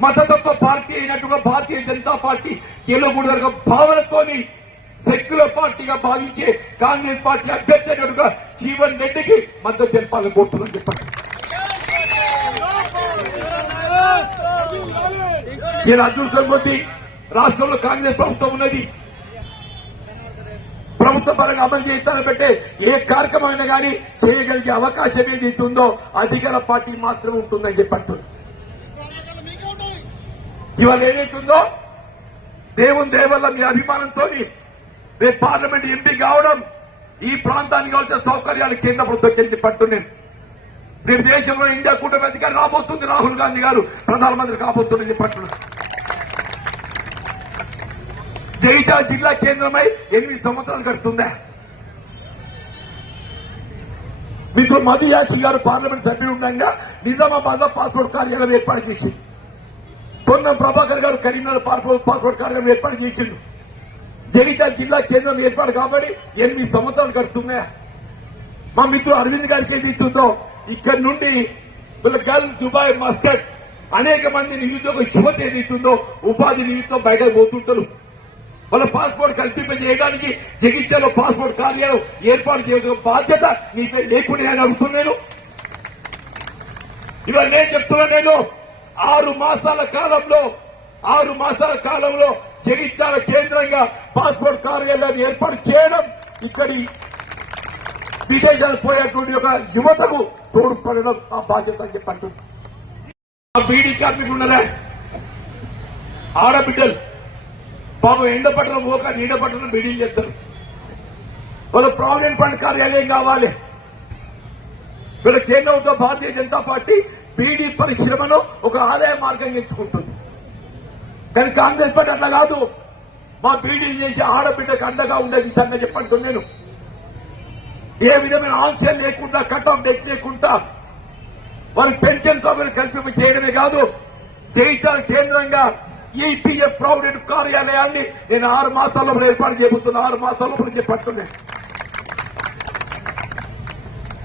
మతతత్వ పార్టీ అయినట్టుగా భారతీయ జనతా పార్టీ గెలవకూడదు భావనతోని సెక్యులర్ పార్టీగా భావించే కాంగ్రెస్ పార్టీ అభ్యర్థి అయినట్టుగా జీవన్ రెడ్డికి మద్దతు తెలపాలని కోరుతుందని చెప్పండి. నేను అదృష్టం కొద్దీ రాష్ట్రంలో కాంగ్రెస్ ప్రభుత్వం ఉన్నది. ప్రభుత్వ పరంగా అమలు చేస్తానని పెట్టే ఏ కార్యక్రమం అయినా కానీ చేయగలిగే అవకాశం ఏదైతుందో అధికార పార్టీ మాత్రమే ఉంటుందని చెప్పండి. ఇవాళ ఏదైతుందో దేవుని దేవల్ల మీ అభిమానంతో రేపు పార్లమెంట్ ఎంపీ కావడం ఈ ప్రాంతానికి కావాల్సిన సౌకర్యాలు కేంద్ర ప్రభుత్వం చెప్పంటున్నాను. రేపు దేశంలో ఇండియా కూటమి అధికారి రాబోతుంది, రాహుల్ గాంధీ గారు ప్రధానమంత్రి కాబోతుందని చెప్పంటున్నారు. జగిత్యాల జిల్లా కేంద్రమై 8 సంవత్సరాలు గడుతుందా? మిత్రుడు మధు యాసి గారు పార్లమెంట్ సభ్యులు ఉండగా నిజామాబాద్ లో పాస్పోర్ట్ కార్యాలయం ఏర్పాటు చేసి, పొన్నం ప్రభాకర్ గారు కరీంనగర్ పాస్పోర్ట్ కార్యాలయం ఏర్పాటు చేసిండు. జగిత్యాల జిల్లా కేంద్రం ఏర్పాటు కాబట్టి 8 సంవత్సరాలు గడుతున్నాయా? మా మిత్రుడు అరవింద్ గారికి ఏదైతుందో ఇక్కడి నుండి గల్ దుబాయ్ మస్కట్ అనేక మంది నిరుద్యోగ యువత ఏదైతుందో ఉపాధి నిమిత్తం బయటకు పోతుంటారు. వాళ్ళ పాస్పోర్ట్ కల్పింపజేయడానికి జగిత్యాలలో పాస్పోర్ట్ కార్యాలయం ఏర్పాటు చేయడం బాధ్యత నీపై లేకుండా అడుగుతున్నాను. ఇవాళ నేను చెప్తున్నా, నేను 6 మాసాల కాలంలో జగిత్యాల కేంద్రంగా పాస్పోర్ట్ కార్యాలయాన్ని ఏర్పాటు చేయడం, ఇక్కడి విదేశాలు పోయేటువంటి ఒక యువతకు తోడ్పడడం ఆ బాధ్యత అని చెప్పండి. బీడీ కార్మికులు ఉన్నారా, ఆడబిడ్డలు పాపం ఎండపట్టడం పోక నీడపట్టడం బీడీలు చేస్తారు. వాళ్ళ ప్రావిడెంట్ ఫండ్ కార్యాలయం కావాలి. వీళ్ళ కేంద్రంతో భారతీయ జనతా పార్టీ బీడీ పరిశ్రమను ఒక ఆదాయ మార్గం ఎంచుకుంటుంది. కానీ కాంగ్రెస్ పార్టీ అట్లా కాదు. మా బీడీలు చేసి ఆడబిడ్డకు అండగా ఉండే విధంగా చెప్పండి. నేను ఏ విధమైన ఆంక్షలు లేకుండా, కట్ ఆఫ్ డేట్ లేకుండా వారికి పెన్షన్ సభ్యులు కల్పింప చేయడమే కాదు, జగిత్యాల కేంద్రంగా ఈపీఎఫ్ ప్రావిడెంట్ కార్యాలయాన్ని నేను 6 మాసాల్లో ఏర్పాటు చేయబోతున్నా. 6 మాసాల్లో చెప్పట్టున్నాను.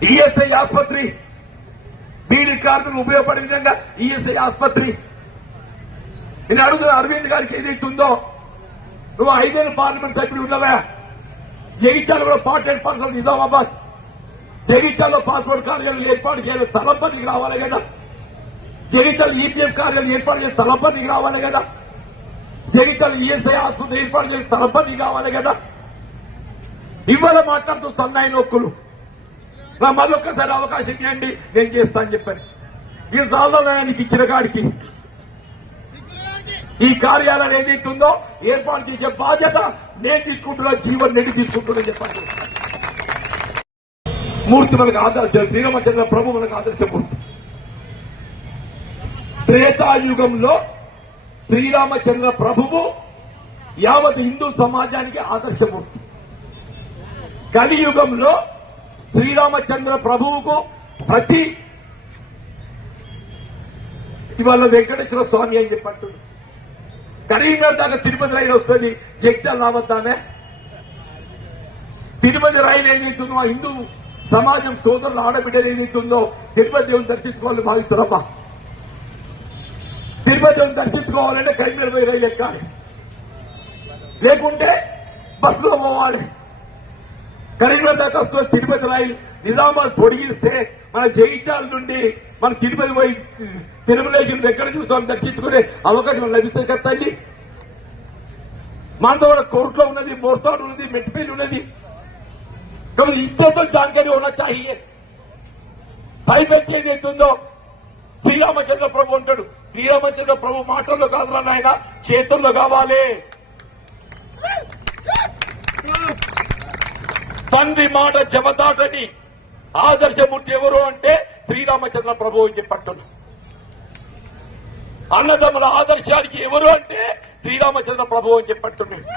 ఈఎస్ఐ ఆసుపత్రి, బీడీ కార్మికులు ఉపయోగపడే విధంగా ఈఎస్ఐ ఆసుపత్రి. నేను అడుగుతున్న అరవింద్ గారికి ఏదైతుందో, నువ్వు 5 ఏళ్ళు పార్లమెంట్ సభ్యుడు ఉన్నవా? జగిత్యాల కూడా పార్లమెంట్ పర్సన్ నిజామాబాద్, జగిత్యాలలో పాస్పోర్ట్ కార్యాలయం ఏర్పాటు చేయాలి, తలప నీకు రావాలి కదా. జగిత్యాల ఈపీఎఫ్ కార్యాలయం ఏర్పాటు చేయాలి, తలప నీకు రావాలి కదా. జగిత్యాల ఈఎస్ఐ ఆసుపత్రి ఏర్పాటు చేయాలి, తలప నీకు రావాలి కదా. ఇవాళ మాట్లాడుతూ సన్నాయి నొక్కులు నా మళ్ళొక్కసారి అవకాశం ఇవ్వండి, నేను చేస్తా అని చెప్పాను. ఈ సాధారణానికి ఇచ్చిన కాడికి ఈ కార్యాలయం ఏదైతుందో ఏర్పాటు చేసే బాధ్యత నేను తీసుకుంటున్నా, జీవన్ రెడ్డి తీసుకుంటున్నా చెప్పండి. మూర్తి మనకు ఆదర్శం, శ్రీరామచంద్ర ప్రభు మనకు ఆదర్శమూర్తి. త్రేతాయుగంలో శ్రీరామచంద్ర ప్రభువు యావత్ హిందూ సమాజానికి ఆదర్శమూర్తి. కలియుగంలో శ్రీరామచంద్ర ప్రభువుకు ఇవాళ వెంకటేశ్వర స్వామి అని చెప్పంటుంది. కరీంనగర్ దాకా తిరుపతి రైలు వస్తుంది, జగిత్యాల రావద్దానే. తిరుపతి రైలు ఏదైతుందో ఆ హిందూ సమాజం సోదరుల ఆడబిడ్డలు ఏదైతుందో తిరుపతి దేవుని దర్శించుకోవాలని భావిస్తున్నారమ్మా. తిరుపతి దేవుని దర్శించుకోవాలంటే కరీంనగర్ పోయి రైలు ఎక్కాలి, లేకుంటే బస్సులో పోవాలి. కరీంనగర్ దాకా వస్తున్న తిరుపతి రైలు నిజామాబాద్ పొడిగిస్తే మన జగిత్యాల నుండి మన తిరుపతి పోయి తిరుమలేశ్వరుని ఎక్కడ చూస్తాం దర్శించుకునే అవకాశం లభిస్తుంది కదా తల్లి. మనతో కూడా కోర్టులో ఉన్నది, మోర్తాడు ఉన్నది, మెట్టిపల్లి ఉన్నది. కాబట్టి ఇచ్చేతో జాంకారీ ఉన్నా చాహియే. పైపెచ్చి ఏదైతుందో శ్రీరామచంద్ర ప్రభు అంటాడు. శ్రీరామచంద్ర ప్రభు మాటల్లో కాదురా నాయన, చేతుల్లో కావాలి. తండ్రి మాట జమదాటని ఆదర్శమూర్తి ఎవరు అంటే శ్రీరామచంద్ర ప్రభు అని చెప్పంటున్నా. అన్నదమ్ముల ఆదర్శానికి ఎవరు అంటే శ్రీరామచంద్ర ప్రభు అని చెప్పంటున్నాడు.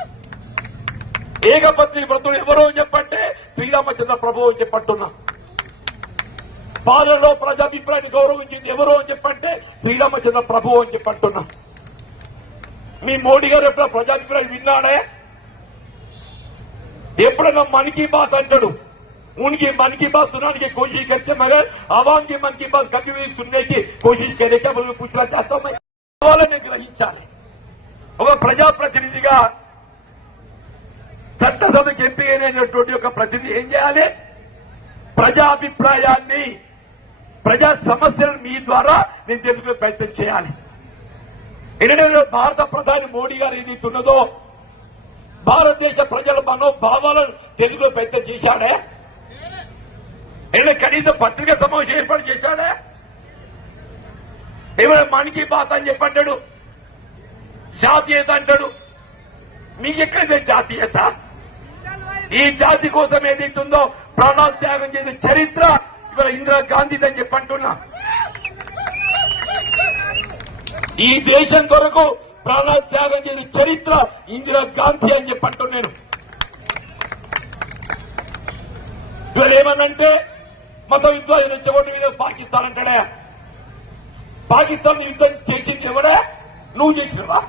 ఏకపత్ని వ్రతుడు ఎవరు అని చెప్పంటే శ్రీరామచంద్ర ప్రభు అని చెప్పంటున్నా. పాలనలో ప్రజాభిప్రాయాన్ని గౌరవించింది ఎవరు అని చెప్పంటే శ్రీరామచంద్ర ప్రభు అని చెప్పంటున్నా. మీ మోడీ గారు ఎప్పుడైనా ప్రజాభిప్రాయం విన్నాడే? ఎప్పుడైనా मन की बात अंटाడు. उनकी मन की बात सुनाने की कोशिश करते, मगर आवाम की मन की बात कभी भी सुनने की कोशिश करे क्या बोल पूछना चाहता हूं मैं. వాళ్ళని గ్రహించాలి. ఒక ప్రజాప్రతినిధిగా చట్టసభకి ఎంపిక అయినటువంటి ఒక ప్రతినిధి ఏం చేయాలి? ప్రజాభిప్రాయాన్ని, ప్రజా సమస్యలను మీ ద్వారా నేను తెలుసుకునే ప్రయత్నం చేయాలి. ఎందుకంటే భారత ప్రధాని మోడీ గారు ఏదైతున్నదో భారతదేశ ప్రజల మనోభావాలను తెలుగులో ప్రయత్నం చేశాడే? కనీసం పత్రికా సమావేశం ఏర్పాటు చేశాడే? ఏమైనా मन की बात అని చెప్పంటాడు, జాతీయత అంటాడు. మీకు ఎక్కడైతే జాతీయత? ఈ జాతి కోసం ఏదైతుందో ప్రాణాలు త్యాగం చేసిన చరిత్ర ఇవాళ ఇందిరాగాంధీది అని చెప్పంటున్నా. ఈ దేశం కొరకు ప్రాణాలు త్యాగం చేసిన చరిత్ర ఇందిరాగాంధీ అని చెప్పంటున్నా. నేను ఇవాళ ఏమనంటే మత విద్వాసం రెచ్చగొట్టు మీద పాకిస్తాన్ అంటాడే. పాకిస్తాన్ యుద్ధం చేసింది ఎవడే? నువ్వు చేసినవా?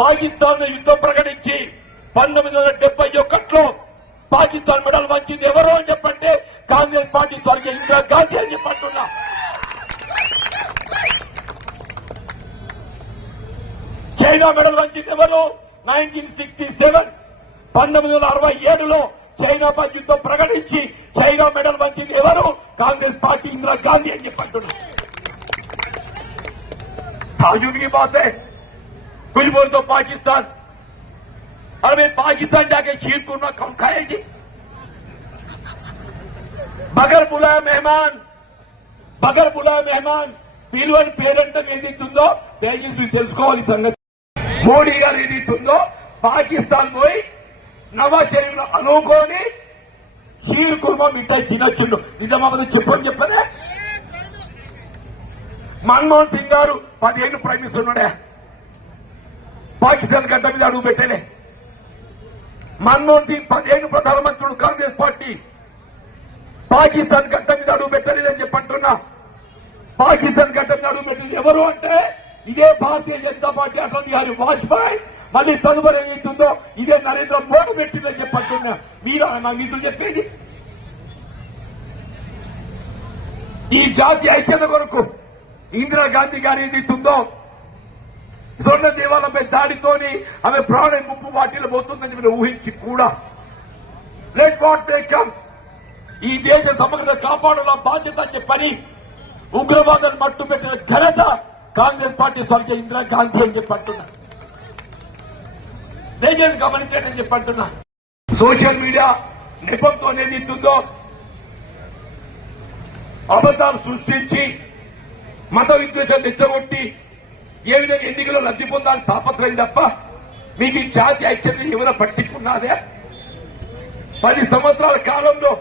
పాకిస్తాన్ యుద్ధం ప్రకటించి 1971లో పాకిస్తాన్ మెడల్ వంచింది ఎవరో అని చెప్పంటే కాంగ్రెస్ పార్టీ స్వర్గీయ ఇందిరాగాంధీ అని చెప్పంటున్నా. చైనా మెడల్ వంచింది ఎవరు? 1967 1967లో చైనా పై యుద్ధం ప్రకటించి చైనా మెడల్ వచ్చింది ఎవరు? కాంగ్రెస్ పార్టీ, ఇందిరాగాంధీ అని చెప్పంటున్నారు. ताजुब की बात है, कुछ बोल तो पाकिस्तान, अरे पाकिस्तान जाके शीर कुरमा कौन खाएगी? बगैर बुलाए मेहमान పిలువని పేరంటం ఏదైతుందో దయచేసి మీరు తెలుసుకోవాలి సంగతి. మోడీ గారు ఏదైతుందో పాకిస్తాన్ పోయి నవాజ్ షరీఫ్ అనుకోని షీర్ కుర్మా మిఠాయి తినొచ్చుండు. నిజామాబాద్ చెప్పనే మన్మోహన్ సింగ్ గారు 10 ఏళ్ళు ప్రైమ్ మినిస్టర్ ఉన్నాడే, పాకిస్తాన్ గడ్డ మీద అడుగు పెట్టలే. మన్మోహన్ సింగ్ 10 ఏళ్ళు ప్రధానమంత్రుడు, కాంగ్రెస్ పార్టీ పాకిస్తాన్ గడ్డ మీద అడుగు పెట్టలేదని చెప్పంటున్నా. పాకిస్తాన్ గడ్డ మీద అడుగు పెట్టింది ఎవరు అంటే ఇదే భారతీయ జనతా పార్టీ, అటల్ బిహారీ వాజ్పేయి. మళ్ళీ తదుపరి ఏమవుతుందో ఇదే నరేంద్ర మోడీ పెట్టిందని చెప్పంటున్నా. మీతో చెప్పేది ఈ జాతీయ ఐక్యత కొరకు ఇందిరాగాంధీ గారు ఏదైతుందో స్వర్ణ దేవాలయంపై దాడితోని ఆమె ప్రాణ ముప్పు వాటిలో పోతుందని మీరు ఊహించి కూడా లెట్ వాట్ మే కమ్, ఈ దేశ సమగ్రత కాపాడాల బాధ్యత అని చెప్పని ఉగ్రవాదాన్ని మట్టు పెట్టిన ఘనత కాంగ్రెస్ పార్టీ స్వర్గ ఇందిరాగాంధీ అని చెప్పంటున్నా. దయచేసి గమనించండి అని చెప్పంటున్నా. సోషల్ మీడియా నెపంతో ఏదైతుందో అబద్ధాలు సృష్టించి మత విద్వేషాన్ని రెచ్చగొట్టి ఏ విధంగా ఎన్నికల్లో లబ్ధి పొందాలని తాపత్రయం తప్ప మీకు ఈ జాతీయ ఐక్యత ఎవరైనా పట్టించుకున్నాదే? 10 సంవత్సరాల కాలంలో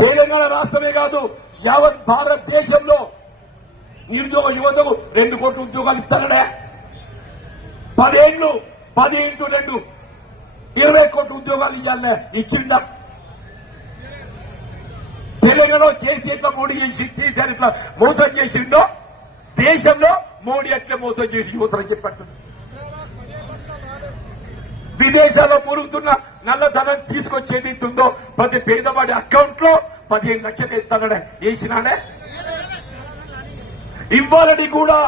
తెలంగాణ రాష్ట్రమే కాదు యావత్ భారతదేశంలో నిరుద్యోగ యువతకు 2 కోట్ల ఉద్యోగాలు ఇస్తానడే. 10 ఏళ్లు 10 × 2 20 కోట్ల ఉద్యోగాలు ఇవ్వాలనే ఇచ్చిందా? తెలంగాణలో చేసి ఎట్లా మోడీ చేసి ఇట్లా మోసం చేసిండో దేశంలో మోడీ అట్లా మోసం చేసి యువతని చెప్పండి. విదేశాల్లో మురుగుతున్న నల్లధనం తీసుకొచ్చేది ఉందో ప్రతి పేదవాడి అకౌంట్ లో 15 లక్షలు ఇస్తానడే వేసినాడే. ఇవ్వాలని కూడా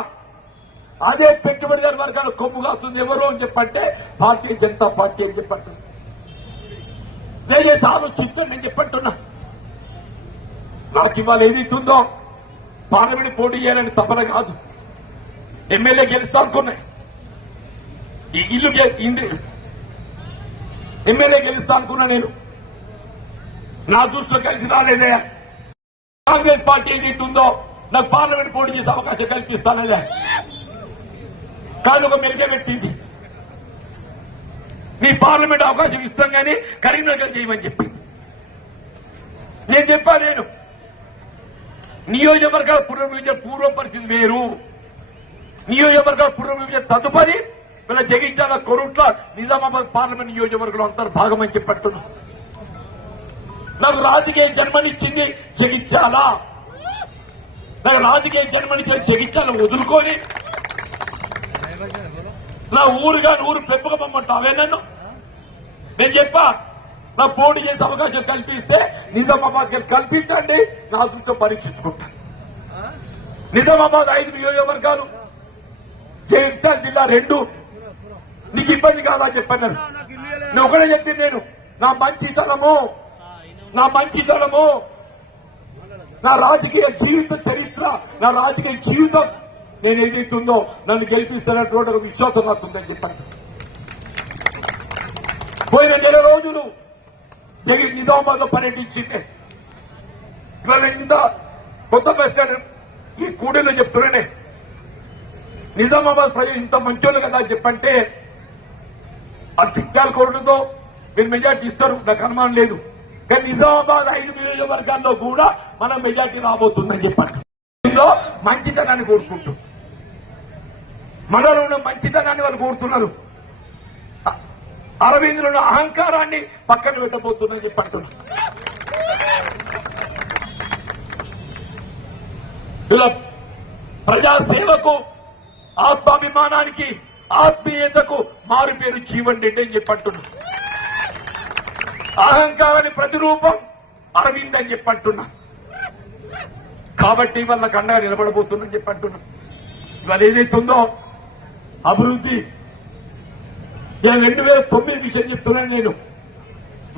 అదే పెట్టుబడిదారు వర్గాలు కొమ్ము కాస్తుంది ఎవరు అని చెప్పంటే భారతీయ జనతా పార్టీ అని చెప్పంటున్నా. దయచేసి ఆలోచించండి నేను చెప్పంటున్నా. నాకు ఇవాళ ఏదైతుందో పార్లమెంట్ పోటీ చేయాలని తపన కాదు, ఎమ్మెల్యే గెలుస్తా అనుకున్నాయి, ఈ ఇల్లు ఎమ్మెల్యే గెలుస్తా అనుకున్నా. నేను నా దృష్టిలో కలిసి రాలేదే. కాంగ్రెస్ పార్టీ ఏదైతుందో నాకు పార్లమెంట్ పోటీ చేసే అవకాశం కల్పిస్తానేదే. కానీ ఒక మెరిగే పెట్టింది, మీ పార్లమెంట్ అవకాశం ఇస్తాం కానీ కరీంనగర్ చేయమని చెప్పింది. నేను చెప్పా, నేను నియోజకవర్గాల పునర్విభజన పూర్వ పరిస్థితి వేరు, నియోజకవర్గాల పునర్విభజన తదుపరి వీళ్ళ జగిత్యాల కొరుట్ల నిజామాబాద్ పార్లమెంట్ నియోజకవర్గంలో అంతర్భాగం అని చెప్పట్టున్నా. నాకు రాజకీయ జన్మనిచ్చింది జగిత్యాల, నాకు రాజకీయ జన్మనిచ్చిన జగిత్యాల వదులుకొని నా ఊరుగా ఊరు పెంపకమంటావే నన్ను? నేను చెప్పా నా పోటీ చేసే అవకాశం కల్పిస్తే నిజామాబాద్ కల్పించండి, నా దృష్టిలో పరీక్షించుకుంటా. నిజామాబాద్ 5 నియోజకవర్గాలు, జగిత్యాల జిల్లా 2, నీకు ఇబ్బంది కాదా చెప్పన్నారు. నేను ఒకటే చెప్పింది, నేను నా మంచితనము నా రాజకీయ జీవిత చరిత్ర, నా రాజకీయ జీవితం నేను ఏదైతుందో నన్ను గెలిపిస్తున్నటువంటి ఒక విశ్వాసం నాకుందని చెప్పాను. పోయిన 9 రోజులు నిజామాబాద్ లో పర్యటించింది. ఇవాళ ఇంత కొత్త బస్ స్టాండ్ ఈ కూడీలో చెప్తున్నానే, నిజామాబాద్ ప్రజలు ఇంత మంచోళ్ళు కదా అని చెప్పంటే ఆ చిట్టాల కోరుతో మీరు మెజార్టీ ఇస్తారు, నాకు అనుమానం లేదు. కానీ నిజామాబాద్ 5 నియోజకవర్గాల్లో కూడా మనం మెజార్టీ రాబోతుందని చెప్పండి. మంచితనాన్ని కోరుకుంటూ మనలో ఉన్న మంచితనాన్ని వాళ్ళు కోరుతున్నారు, అరవింద్లో ఉన్న అహంకారాన్ని పక్కన పెట్టబోతుందని చెప్పంటున్నారు. ఇలా ప్రజాసేవకు, ఆత్మాభిమానానికి, ఆత్మీయతకు మారు పేరు జీవన్ రెడ్డి అని చెప్పంటున్నారు. అహంకారాన్ని ప్రతిరూపం అరవింద్ అని చెప్పంటున్నా. కాబట్టి వాళ్ళకి అండగా నిలబడబోతుందని చెప్పంటున్నా. ఇవాళ ఏదైతుందో అభివృద్ధి నేను 2009 విషయం చెప్తున్నాను. నేను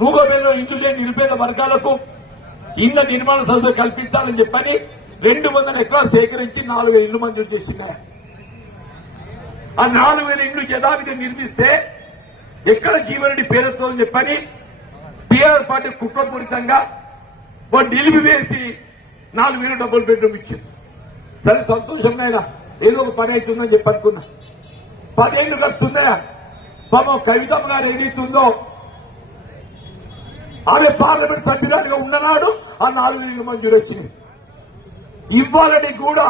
రూపంలో ఇండ్లు లేని నిరుపేద వర్గాలకు ఇళ్ల నిర్మాణ సదుపాయం కల్పించాలని చెప్పని 200 ఎకరాలు సేకరించి 4000 ఇళ్లు మంజూరు చేసినాయి. ఆ 4000 ఇళ్లు యథావిధి నిర్మిస్తే ఎక్కడ జీవనరెడ్డి పేరుతో అని చెప్పని టీఆర్ఎస్ పార్టీ కుట్రపూరితంగా నిలిపివేసి 4000 డబుల్ బెడ్రూమ్ ఇచ్చింది. సరే సంతోషంగా ఏదో ఒక పని అవుతుందని చెప్పి అనుకున్నా. 10 ఏళ్లు గడుతున్నాయా? పాపం కవితమ్మ గారు ఏదైతుందో ఆమె పార్లమెంట్ సభ్యురాలుగా ఉన్ననాడు ఆ 4000 ఇళ్లు మంజూరు వచ్చింది. ఇవ్వాలని కూడా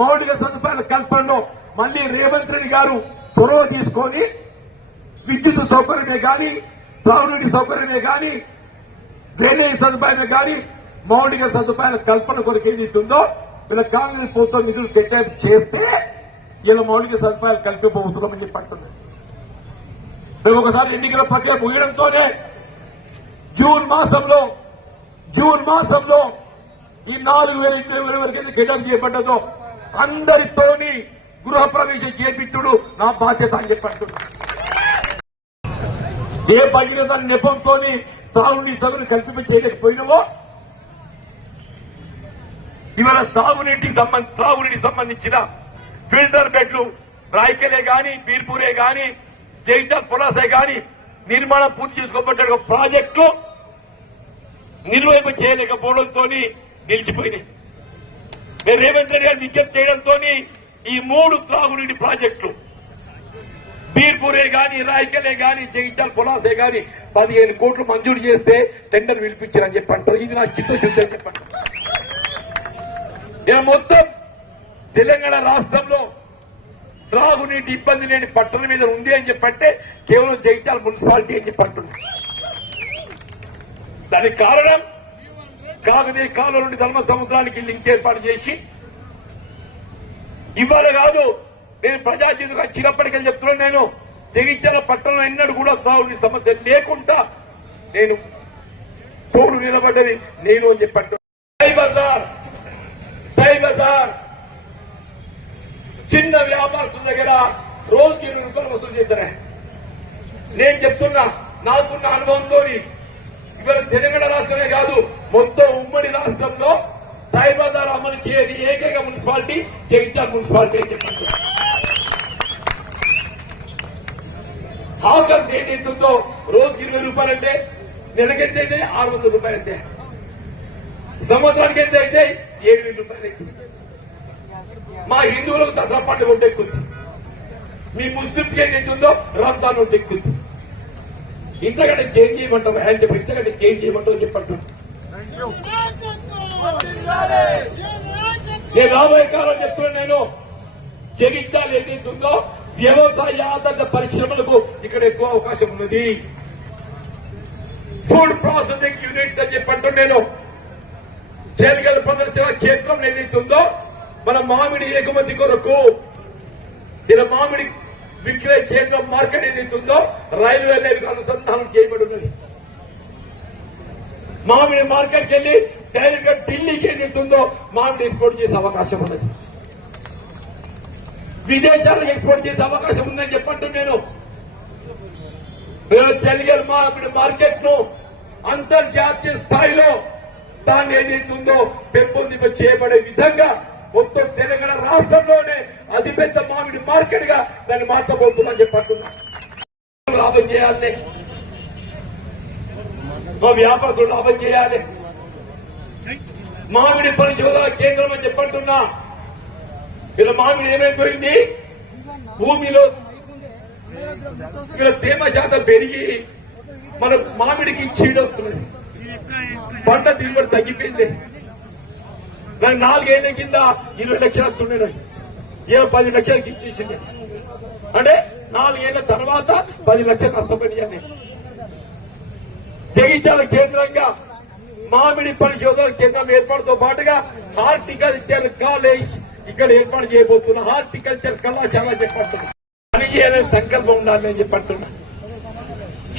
మౌలిక సదుపాయాల కల్పనలో మళ్లీ రేవంత్ రెడ్డి గారు చొరవ తీసుకొని విద్యుత్ సౌకర్యమే కానీ, త్రాగునీటి సౌకర్యమే కానీ, డ్రైనేజ్ సదుపాయమే కానీ మౌలిక సదుపాయాల కల్పన కొరకు ఏదైతుందో వీళ్ళ కాంగ్రెస్ ప్రభుత్వం నిధులు కేటాయింపు చేస్తే ఇలా మౌలిక సదుపాయాలు కల్పిపోతున్నామని చెప్పి అంటుంది. మేము ఒకసారి ఎన్నికల ప్రక్రియ ముగియడంతోనే జూన్ మాసంలో ఈ 4000 ఇళ్ళు ఎవరికైతే కేటాయింపు చేయబడ్డదో అందరితోని గృహప్రవేశం చేపించుడు నా బాధ్యత అని చెప్పి అంటున్నా. ఏ భగీరథ నెపంతో తాగునీటి సభను కల్పింప చేయలేకపోయినావో ఇవాళ తాగునీటికి సంబంధించిన ఫిల్టర్ బెడ్లు రాయకలే గాని, బీర్పూరే గాని, జైతాల్ పొలాసే గాని నిర్మాణం పూర్తి చేసుకోబడ్డ ప్రాజెక్టులు నిర్వహింప చేయలేకపోవడంతో నిలిచిపోయినాయి. నేను రేవంత్ రెడ్డి గారు విజ్ఞప్తి చేయడంతో ఈ 3 త్రాగునీటి ప్రాజెక్టులు బీర్పూరే గాని, రాయకలే గాని, జైతాల్ పొలాసే గాని 15 కోట్లు మంజూరు చేస్తే టెండర్ పిలిపించారని చెప్పి అంటారు. ఇది నా చిత్తశుద్ధి అని చెప్పండి. ఇలా మొత్తం తెలంగాణ రాష్ట్రంలో త్రాగునీటి ఇబ్బంది లేని పట్టణం మీద ఉంది అని చెప్పంటే కేవలం జగిత్యాల మున్సిపాలిటీ అని చెప్పంటున్నారు. దానికి కారణం కాకతీయ కాలం నుండి ధర్మ సముద్రానికి లింక్ ఏర్పాటు చేసి ఇవాళ కాదు, నేను ప్రజాజీవితం వచ్చినప్పటికీ చెప్తున్నాను. నేను జగిత్యాల పట్టణం ఎన్నడూ కూడా త్రాగునీటి సమస్య లేకుండా నేను తోడు నిలబడ్డది నేను అని చెప్పంటున్నాను. బజార్ చిన్న వ్యాపారస్తుల దగ్గర రోజుకి 20 రూపాయలు వసూలు చేస్తారే. నేను చెప్తున్నా, నాకున్న అనుభవంతో ఇవాళ తెలంగాణ రాష్ట్రమే కాదు మొత్తం ఉమ్మడి రాష్ట్రంలో సాయి బజార్ అమలు చేయని ఏకైక మున్సిపాలిటీ జగిత్యాల మున్సిపాలిటీ అని చెప్పండి. హాకర్స్ ఏదైతుందో రోజుకి 20 రూపాయలంటే నెలకెంత అయితే 600 రూపాయలు అయితే, సంవత్సరానికి ఎంత అయితే 7,000 రూపాయలు అయితే. మా హిందువులకు దసరా పండుగ ఉంటే ఎక్కుద్ది, మీ ముస్లింకి ఏదైతుందో రంజాన్ ఉంటే ఎక్కుద్ది. ఇంతకంటే చేంజ్ చేయమంటావు ఆయన చెప్పి, ఇంతకంటే చేంజ్ చేయమంటావు చెప్పంటున్నాను. నేను రాబోయే కాలం చెప్తున్నాను. నేను జగిత్యాల ఏదైతుందో వ్యవసాయ ఆధారిత పరిశ్రమలకు ఇక్కడ ఎక్కువ అవకాశం ఉన్నది. ఫుడ్ ప్రాసెసింగ్ యూనిట్స్ అని చెప్పంటున్నాను. నేను చేలిగల ప్రదర్శన క్షేత్రం ఏదైతుందో మన మామిడి ఎగుమతి కొరకు ఇలా మామిడి విక్రయ కేంద్రం మార్కెట్ ఏదైతుందో రైల్వే లైన్ అనుసంధానం చేయబడి ఉన్నది. మామిడి మార్కెట్కి వెళ్లి డైరెక్ట్ గా ఢిల్లీకి ఏదైతుందో మామిడి ఎక్స్పోర్ట్ చేసే అవకాశం ఉన్నది, విదేశాలకు ఎక్స్పోర్ట్ చేసే అవకాశం ఉందని చెప్పంటూ నేను చెలిగల్ మామిడి మార్కెట్ ను అంతర్జాతీయ స్థాయిలో దాన్ని ఏదైతుందో పెంపొందింప చేయబడే విధంగా మొత్తం తెలంగాణ రాష్ట్రంలోనే అతిపెద్ద మామిడి మార్కెట్ గా దాన్ని మార్చబోతుందని చెప్పంటున్నా. లాభం చేయాలి, మా వ్యాపారస్తులు లాభం చేయాలి. మామిడి పరిశోధన కేంద్రం అని చెప్పంటున్నా. ఇలా మామిడి ఏమైపోయింది, భూమిలో ఇలా తేమ శాతం పెరిగి మన మామిడికి చీడొస్తున్నది, పంట దిగుబడి తగ్గిపోయింది. నాకు 4 ఏళ్ల కింద 20 లక్షలు వస్తున్నాయి, 10 లక్షలకి ఇచ్చేసింది. అంటే 4 ఏళ్ల తర్వాత 10 లక్షలు నష్టపడియాను. జగిత్యాల కేంద్రంగా మామిడి పరిశోధన కేంద్రం ఏర్పాటుతో పాటుగా హార్టికల్చర్ కాలేజ్ ఇక్కడ ఏర్పాటు చేయబోతున్నా. హార్టికల్చర్ కళాశాల చెప్పంటున్నా. పని చేయాలని సంకల్పం ఉండాలని నేను చెప్పంటున్నా.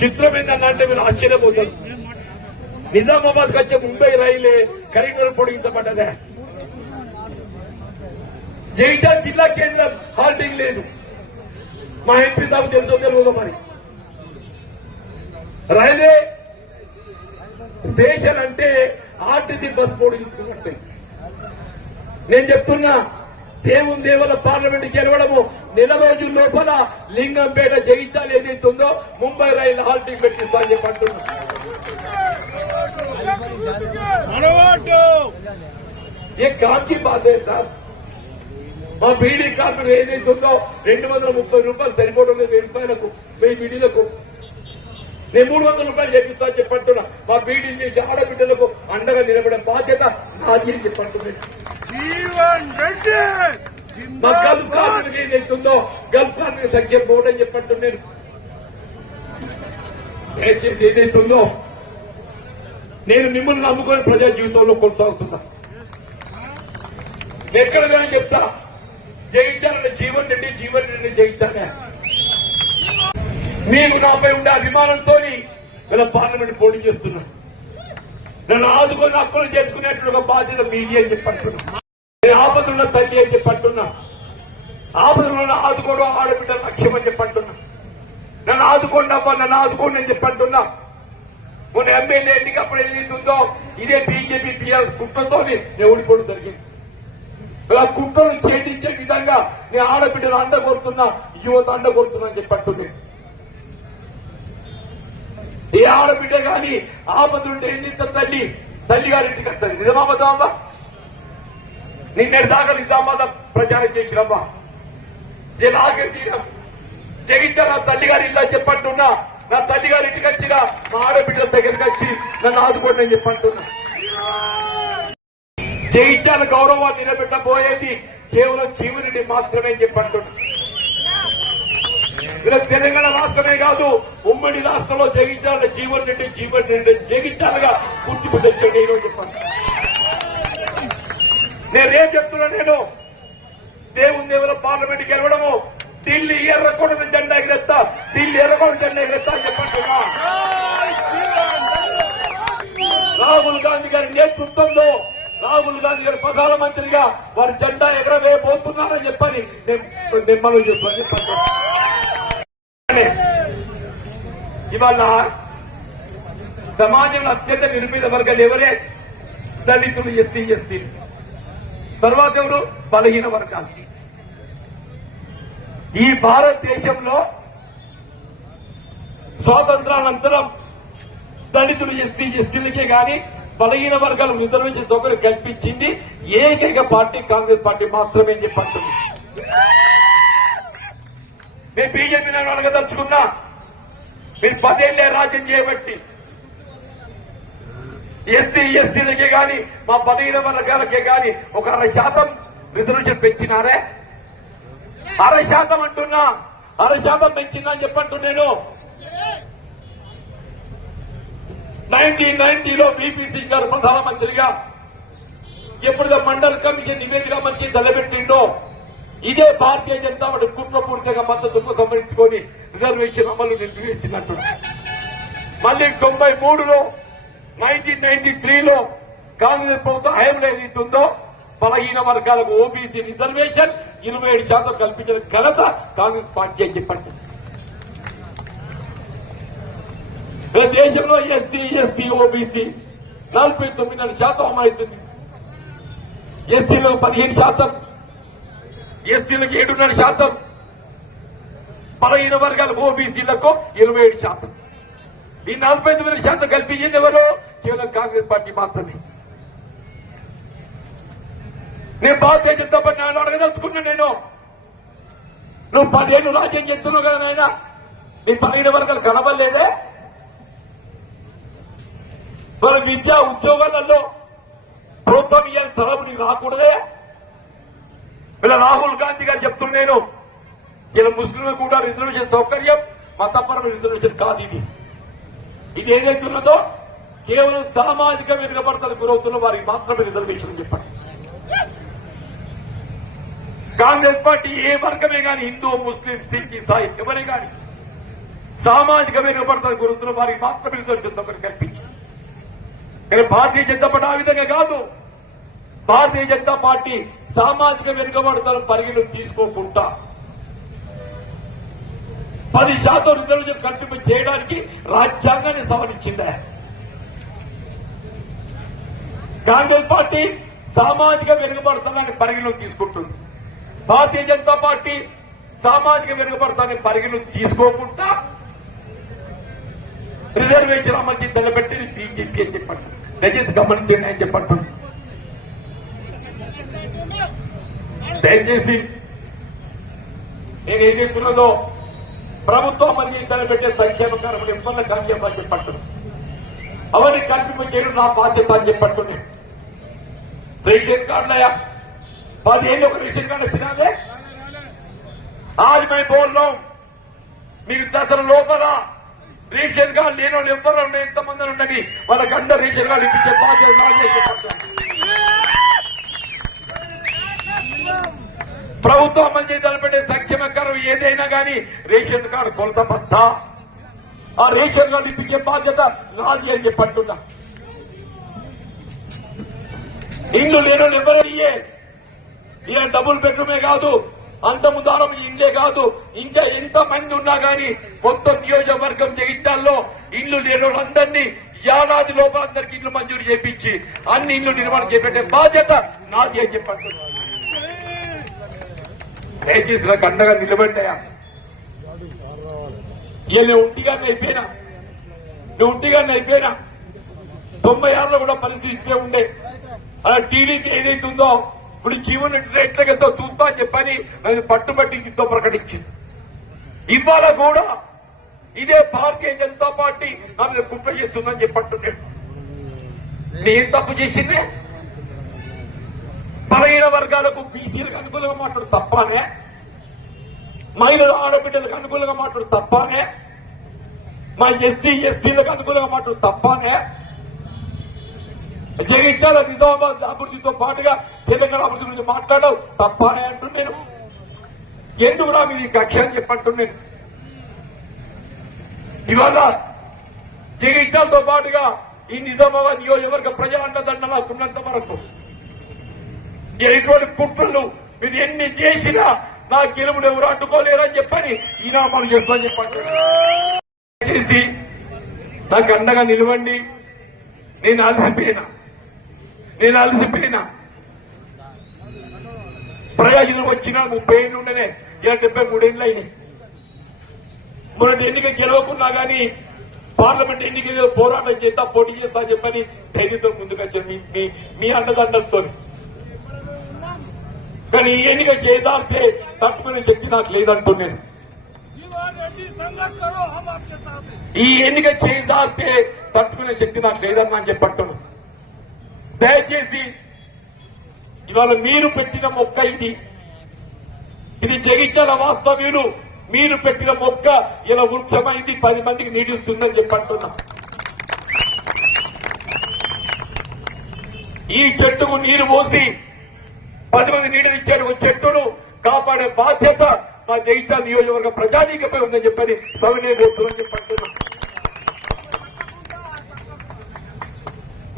చిత్రం ఏంటంటే మీరు ఆశ్చర్యపోతారు, నిజామాబాద్ వచ్చే ముంబై రైలే కరీంనగర్ పొడిగించబడ్డదే. జగిత్యాల జిల్లా కేంద్రం హాల్టింగ్ లేదు. మా ఎంపీ సాబు తెలుసో తెలియదు మరి రైల్వే స్టేషన్ అంటే ఆర్టీసీ బస్ పొడిగించుకున్నట్టే. నేను చెప్తున్నా, దేవుని దేవుల పార్లమెంట్ గెలవడము నెల రోజుల లోపల లింగంపేట జగిత్యాల ఏదైతుందో ముంబై రైలు హాల్టింగ్ పెట్టిస్తా అని చెప్పి అంటున్నా. ఏ కాకి బాధే సార్. మా బీడీ కార్మికులు ఏదైతుందో 230 రూపాయలు సరిపోవడం లేదు 1000 రూపాయలకు 1000 బీడీలకు. నేను 300 రూపాయలు చేపిస్తా అని చెప్పంటున్నా. మా బీడీలు చేసి ఆడబిడ్డలకు అండగా నిలబడే బాధ్యత నాది అని చెప్పంటున్నాను. మా గల్ఫ్ కార్మికులు ఏదైతుందో గల్ఫ్ కార్మిక సంఖ్య బోర్డు అని చెప్పంటున్నాను. దయచేసి ఏదైతుందో నేను మిమ్మల్ని నమ్ముకొని ప్రజా జీవితంలో కొనసాగుతున్నా. ఎక్కడ కానీ చెప్తా, జయించాలని జీవన్ రెడ్డి జయించానే. మీకు నాపై ఉండే అభిమానంతో ఇలా పార్లమెంట్ పోటీ చేస్తున్నా. నన్ను ఆదుకొని హక్కులు చేసుకునేటువంటి ఒక బాధ్యత మీది అని చెప్పంటున్నా. నేను ఆపదున్న తల్లి అని చెప్పంటున్నా. ఆపదలను ఆదుకోవడం ఆడబిడ్డ లక్ష్యం అని చెప్పంటున్నా. నన్ను ఆదుకోండి అబ్బా, నన్ను ఆదుకోండి అని చెప్పంటున్నా. మొన్న ఎమ్మెల్యే ఎన్నికప్పుడు ఏదైతుందో ఇదే బీజేపీ టీఆర్ఎస్ కుట్రతో నేను ఓడిపోవడం జరిగింది. ఇలా కుట్రలు ఛేదించే విధంగా నేను ఆడబిడ్డలు అండగొడుతున్నా, యువత అండగొడుతున్నా అని చెప్పంటున్నా. ఏ ఆడబిడ్డ గాని ఆపదుంటే ఏం చేస్తారు? తల్లి గారింటికి వస్తారు. నిజమాబద్దమ్మా? నిన్నటి దాకా నిజామాబాద్ ప్రచారం చేసినమ్మా. నేను ఆఖరి జగిత్యాల నా తల్లి గారి ఇల్లు అని చెప్పంటున్నా. నా తల్లి గారి ఇంటికి వచ్చిన మా ఆడబిడ్డల దగ్గరికి వచ్చి నన్ను ఆదుకోండి అని చెప్పంటున్నా. జగిత్యాల గౌరవాన్ని నిలబెట్టబోయేది కేవలం జీవనుడి మాత్రమే అని చెప్పంటున్నా. ఇలా తెలంగాణ రాష్ట్రమే కాదు, ఉమ్మడి రాష్ట్రంలో జగిత్యాల జీవన్ రెడ్డి జగిత్యాలుగా గుర్తింపు తెచ్చాడు నేను చెప్పండి. నేనేం చెప్తున్నా, నేను దేవుని దేవుల పార్లమెంట్ గెలవడము ఢిల్లీ ఎర్రకోట జెండా ఎగరేస్తా, ఢిల్లీ ఎర్రకోట జెండా ఎగరేస్తా అని చెప్పంటున్నా. రాహుల్ గాంధీ గారి నేతృత్వంలో రాహుల్ గాంధీ గారు ప్రధానమంత్రిగా వారి జెండా ఎగరవేయబోతున్నారని చెప్పని నేను మనం చెప్పండి. ఇవాళ సమాజంలో అత్యంత నిరుపేద వర్గాలు ఎవరే? దళితులు, ఎస్సీ ఎస్టీలు. తర్వాత ఎవరు? బలహీన వర్గాలు. ఈ భారతదేశంలో స్వాతంత్రానంతరం దళితులు, ఎస్సీ ఎస్టీలకే గాని బలహీన వర్గాలు రిజర్వేషన్ సౌకర్యం కల్పించింది ఏకైక పార్టీ కాంగ్రెస్ పార్టీ మాత్రమే చెప్పంటుంది. నేను బీజేపీ అడగదలుచుకున్నా, మీరు 10 ఏళ్లే రాజ్యం చేయబట్టి ఎస్సీ ఎస్టీలకే గాని మా బలహీన వర్గాలకే గాని ఒక 60% రిజర్వేషన్ పెంచినారే? 60% అంటున్నా, 60% పెంచిందా అని చెప్పంటున్నాను. 1990లో బీపీ సింగ్ గారు ప్రధానమంత్రిగా ఎప్పుడుగా మండల్ కమిషన్ నివేదిక మంచి తలబెట్టిండో ఇదే భారతీయ జనతా పార్టీ కుట్రపూర్తిగా మద్దతు ఉపసంహరించుకొని రిజర్వేషన్ అమలు నిలిపివేసినట్టు. మళ్లీ 93లో 1993లో కాంగ్రెస్ ప్రభుత్వం హయాంలో ఏదైతుందో బలహీన వర్గాలకు ఓబీసీ రిజర్వేషన్ 27% కల్పించిన ఘనత కాంగ్రెస్ పార్టీ అని చెప్పండి. దేశంలో ఎస్సీ ఎస్టీ ఓబీసీ 49% అమలవుతుంది. ఎస్సీలకు 15%, ఎస్టీలకు 7.5%, బలహీన వర్గాలకు ఓబీసీలకు 27%. ఈ 49% కల్పించింది ఎవరు? కేవలం కాంగ్రెస్ పార్టీ మాత్రమే. నేను భారతీయ జనతా పార్టీ నాయన అడగదలుచుకున్నా. నేను నువ్వు 10 ఏళ్ళు రాజ్యం చేస్తున్నావు కదా నాయన, నీ బలహీన వర్గాలు కనబడలేదే? మన విద్యా ఉద్యోగాలలో ప్రభుత్వం ఇయ్యాలి తరపు నీకు రాకూడదే? ఇలా రాహుల్ గాంధీ గారు చెప్తున్నాను, ఇలా ముస్లింలకు కూడా రిజర్వేషన్ సౌకర్యం, మతపరమైన రిజర్వేషన్ కాదు. ఇది ఏదైతున్నదో కేవలం సామాజిక వెనుకబడతలకు గురవుతున్న వారికి మాత్రమే రిజర్వేషన్ చెప్పండి. కాంగ్రెస్ పార్టీ ఏ వర్గమే గాని, హిందూ, ముస్లిం, సిక్, ఇసాయి ఎవరే గాని సామాజిక వెనుకబడతలకు గురవుతున్న వారికి మాత్రమే రిజర్వేషన్ సౌకర్యం కల్పించింది. కానీ భారతీయ జనతా పార్టీ ఆ విధంగా కాదు. భారతీయ జనతా పార్టీ సామాజిక వెనుకబడతలను పరిగణలోకి తీసుకోకుండా 10% రిజర్వేషన్ కల్పింప చేయడానికి రాజ్యాంగాన్ని సవరించిందా? కాంగ్రెస్ పార్టీ సామాజిక వెనుకబడతానని పరిగణలోకి తీసుకుంటుంది. భారతీయ జనతా పార్టీ సామాజిక వెనుకబడతానని పరిగణలోకి తీసుకోకుండా రిజర్వేషన్ అమలు చేసి నిలబెట్టేది బీజేపీ అని చెప్పండి. దయచేసి గమనించండి అని చెప్పండి. దయచేసి నేను ఏం చెప్తున్నదో ప్రభుత్వం అమలు చేసి నిలబెట్టే సంక్షేమ కార్యక్రమం ఎవరిని కార్యక్రమాలు చెప్పండి. అవన్నీ కల్పింపజేయడం నా బాధ్యత అని చెప్పండి. రేషన్ కార్డులయా 10 ఏళ్ళు ఒక రేషన్ కార్డు వచ్చినదే. ఆజ్ మై బోల్ రहा हूं, మీకు దసర లోపల రేషన్ కార్డు లేని వాళ్ళు ఎవరు ఉన్నాయి, ఎంతమంది ఉండని వాళ్ళకి అందరూ రేషన్ కార్డు ఇప్పించే బాధ్యత నాదే చెప్పండి. ప్రభుత్వం అమలు చేసి నిలబెట్టే సంక్షేమ కార్యక్రమం ఏదైనా కానీ రేషన్ కార్డు కొలతబద్ద, ఆ రేషన్ కార్డు ఇప్పించే బాధ్యత నాది అని చెప్పంటున్నా. ఇల్లు లేని ఎవరు ఇలా డబుల్ బెడ్రూమే కాదు, అంత ముందారం ఇండే కాదు, ఇంకా ఎంత మంది ఉన్నా గానీ మొత్తం నియోజకవర్గం జగిత్యాల్లో ఇల్లు లేని వాళ్ళందరినీ ఏడాది లోపల అందరికీ ఇల్లు మంజూరు చేపించి అన్ని ఇల్లు నిర్మాణం చేపట్టే బాధ్యత నాది అని చెప్పండి. దయచేసి నాకు అండగా నిలబడ్డాయా? నేను ఉంటిగానే అయిపోయినా, 96లో కూడా పరిస్థితి ఇస్తే ఉండే. అలా టీడీపీ ఏదైతే ఉందో ఇప్పుడు జీవన ఎట్లకెంతో చూస్తా అని చెప్పని అది పట్టుబట్టి ఇంతో ప్రకటించింది. ఇవాళ కూడా ఇదే భారతీయ జనతా పార్టీ నా మీద కుట్ర చేస్తుందని చెప్పంటున్నాడు. నేను తప్పు చేసిందే? బలహీన వర్గాలకు బీసీలకు అనుకూలంగా మాట్లాడు తప్పానే? మహిళలు ఆడబిడ్డలకు అనుకూలంగా మాట్లాడు తప్పానే? మా ఎస్టీలకు అనుకూలంగా మాట్లాడు తప్పానే? జగిత్యాల నిజామాబాద్ అభివృద్ధితో పాటుగా తెలంగాణ అభివృద్ధి గురించి మాట్లాడవు తప్పానే అంటున్నాను. ఎందుకు రా మీది కక్ష అని చెప్పంటున్నాను. ఇవాళ జగిత్యాలతో పాటుగా ఈ నిజామాబాద్ నియోజకవర్గ ప్రజల అండదండ నాకున్నంత వరకు ఎటువంటి కుట్రలు మీరు ఎన్ని చేసినా నా గెలుపులు ఎవరు అడ్డుకోలేరని చెప్పని ఈయన మనం చేస్తామని చెప్పండి. చేసి నాకు అండగా నిలవండి. నేను అలసిపోయినా ప్రజాజనం వచ్చిన 30 ఏళ్ళు ఉండనే ఇలా 73 ఏళ్ళు అయినాయి. మొన్నటి ఎన్నిక గెలవకున్నా గానీ పార్లమెంట్ ఎన్నిక పోరాటం చేస్తా, పోటీ చేస్తా చెప్పని ధైర్యంతో ముందుకొచ్చాను మీ అండదండలతో. కానీ ఈ ఎన్నిక చేదార్తే తట్టుకునే శక్తి నాకు లేదంటున్నాను. ఈ ఎన్నిక చేదార్తే తట్టుకునే శక్తి నాకు లేదన్నా అని చెప్పంటున్నాను. దయచేసి ఇవాళ మీరు పెట్టిన మొక్క ఇది జగిత్యాల వాస్తవ్యులు మీరు పెట్టిన మొక్క ఇలా వృక్షమైంది, 10 మందికి నీడిస్తుందని చెప్పంటున్నా. ఈ చెట్టుకు నీరు పోసి 10 మంది నీడలు ఇచ్చారు. ఒక చెట్టును కాపాడే బాధ్యత మా జగిత్యాల నియోజకవర్గ ప్రజానీకపై ఉందని చెప్పని సవినయ కోరుతుందని చెప్పంటున్నా.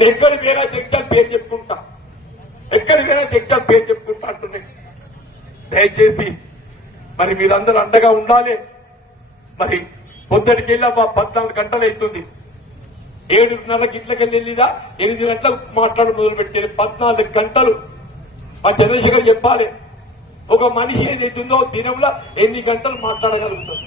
ఎక్కడికి వేరే జగిత్యాల పేరు చెప్పుకుంటా, అంటున్నాయి. దయచేసి మరి మీరందరూ అండగా ఉండాలి. మరి పొద్దుటికెళ్ళా 14 గంటలు అవుతుంది. 7:30 ఇట్లకెళ్ళి వెళ్ళిదా 8 గంటలకు మాట్లాడడం మొదలు పెట్టేది. 14 గంటలు మా చంద్రశేఖర్ చెప్పాలి. ఒక మనిషి ఏదైతుందో దినంలో ఎన్ని గంటలు మాట్లాడగలుగుతుంది?